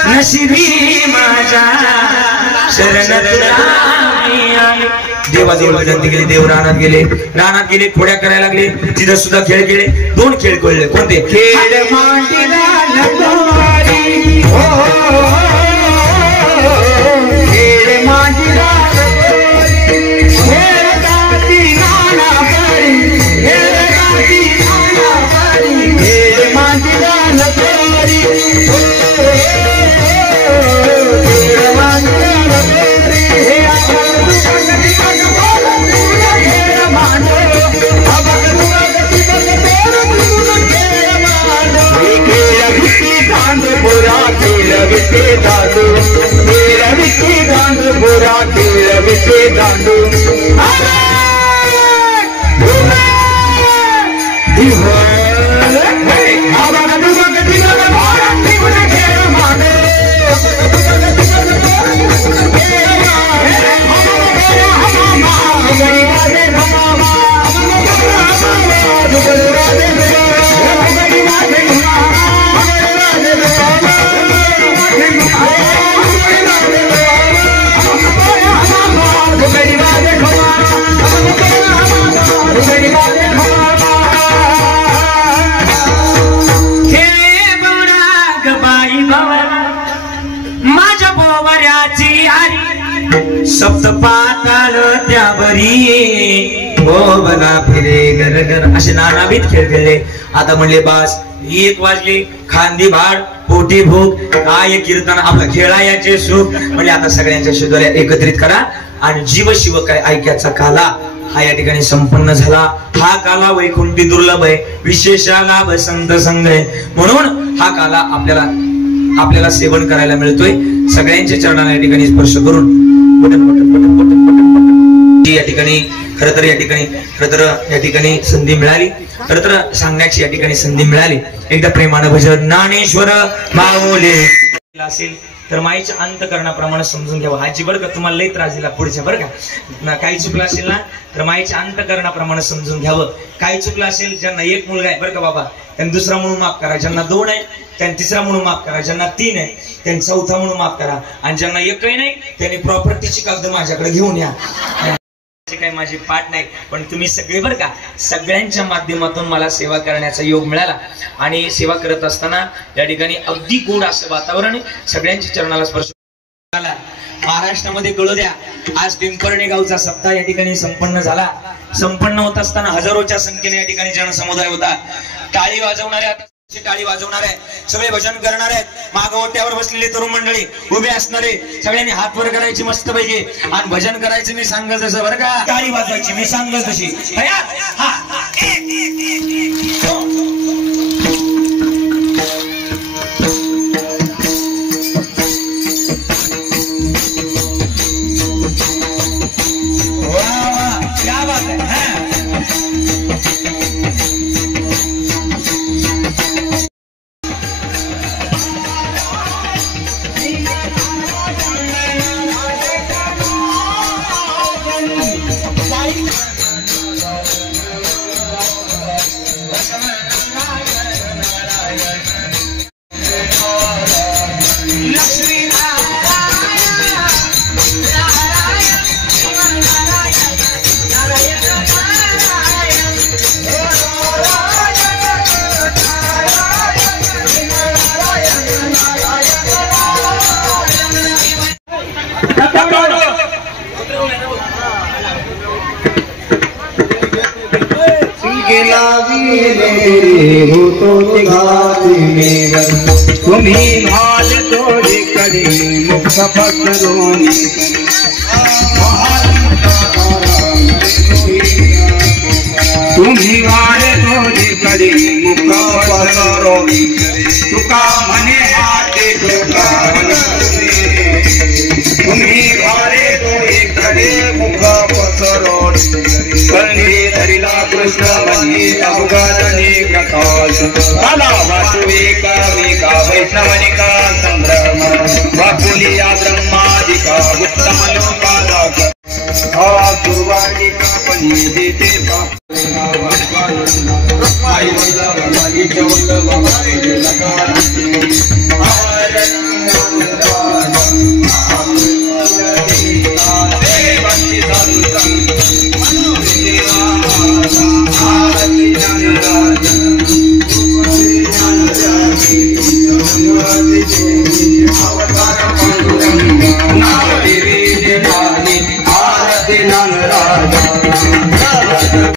नशिबी माझ्या शरण तुला. देवाजवळ विनंती केली. देव रानात गेले खोड्या करायला लागले. तिथं सुद्धा खेळ केले. 2 खेळ कळले. कोणते? खेळ मांडीला लगोरी खेळ मांडीला सप्त पाताळ त्यावरी भोवला फिरे गरगर असे नानाविध खेळ खेळले. आता म्हणले बास 1 वाजले खांदी भाड पोटी भूक काय कीर्तन आपला खेळायाचे सुख म्हणजे आता सगळ्यांच्या शिदोऱ्या एकत्रित करा आणि जीव शिव काय ऐक्याचा काला हा या ठिकाणी संपन्न झाला. हा काला वैकुंठी दुर्लभ आहे. विशेष लाभ संत संग आहे म्हणून हा काला आपल्याला सेवन करायला मिळतोय. सगळ्यांच्या चरणाला या ठिकाणी स्पर्श करून या ठिकाणी खरं तर या ठिकाणी संधी मिळाली. खरं तर सांगण्याची या ठिकाणी संधी मिळाली. एकदा प्रेमानं भजन ज्ञानेश्वर माऊली असेल तर माईच्या अंतकरणाप्रमाणे समजून घ्यावं. आजी बरं का तुम्हाला लई त्रास दिला पुढच्या बरं का काही चुकलं असेल ना तर माईच्या अंतकरणाप्रमाणे समजून घ्यावं. काही चुकलं असेल ज्यांना 1 मुलगा आहे बरं का बाबा त्यांनी 2रा म्हणून माफ करा. ज्यांना 2 आहे त्यांनी 3रा म्हणून माफ करा. ज्यांना 3 आहे त्यांनी 4था म्हणून माफ करा. आणि ज्यांना 1ही नाही त्यांनी प्रॉपर्टीची कागद माझ्याकडे घेऊन या. काही माझी पाठ नाही पण तुम्ही सगळे बरं का सगळ्यांच्या माध्यमातून मला सेवा करण्याचा योग मिळाला. आणि सेवा करत असताना या ठिकाणी अगदी गोड असं वातावरण सगळ्यांच्या चरणाला स्पर्श झाला. महाराष्ट्रामध्ये कळू द्या आज पिंपर्णे गावचा सप्ताह या ठिकाणी संपन्न झाला. संपन्न होत असताना हजारोच्या संख्येने या ठिकाणी जनसमुदाय होता. टाळी वाजवणार आहे सगळे भजन करणार आहेत. मागवट्यावर बसलेले तरुण मंडळी उभे असणारे सगळ्यांनी हात वर करायची मस्त पैकी आणि भजन करायचं मी सांगत तसं बरं का. टाळी वाजवायची मी सांगत तशी. क्या बात है. लाविले होतो घातिले तुम्ही भाल तोडे कडे मुख पसरून तुम्ही भाल तोडे कडे मुख पसरून तुका म्हणे हाते तुका तुम्ही भाले तो इकडे मुख पसरून कंदी धरिला कृष्ण मनी अवघातनी प्रकाश आला वासुविका विका वैष्णवनिका संभ्रम वाकुलिया ब्रह्मादिका उत्तम लोकाला दुर्वाणिका पणी देते आई वल्लभ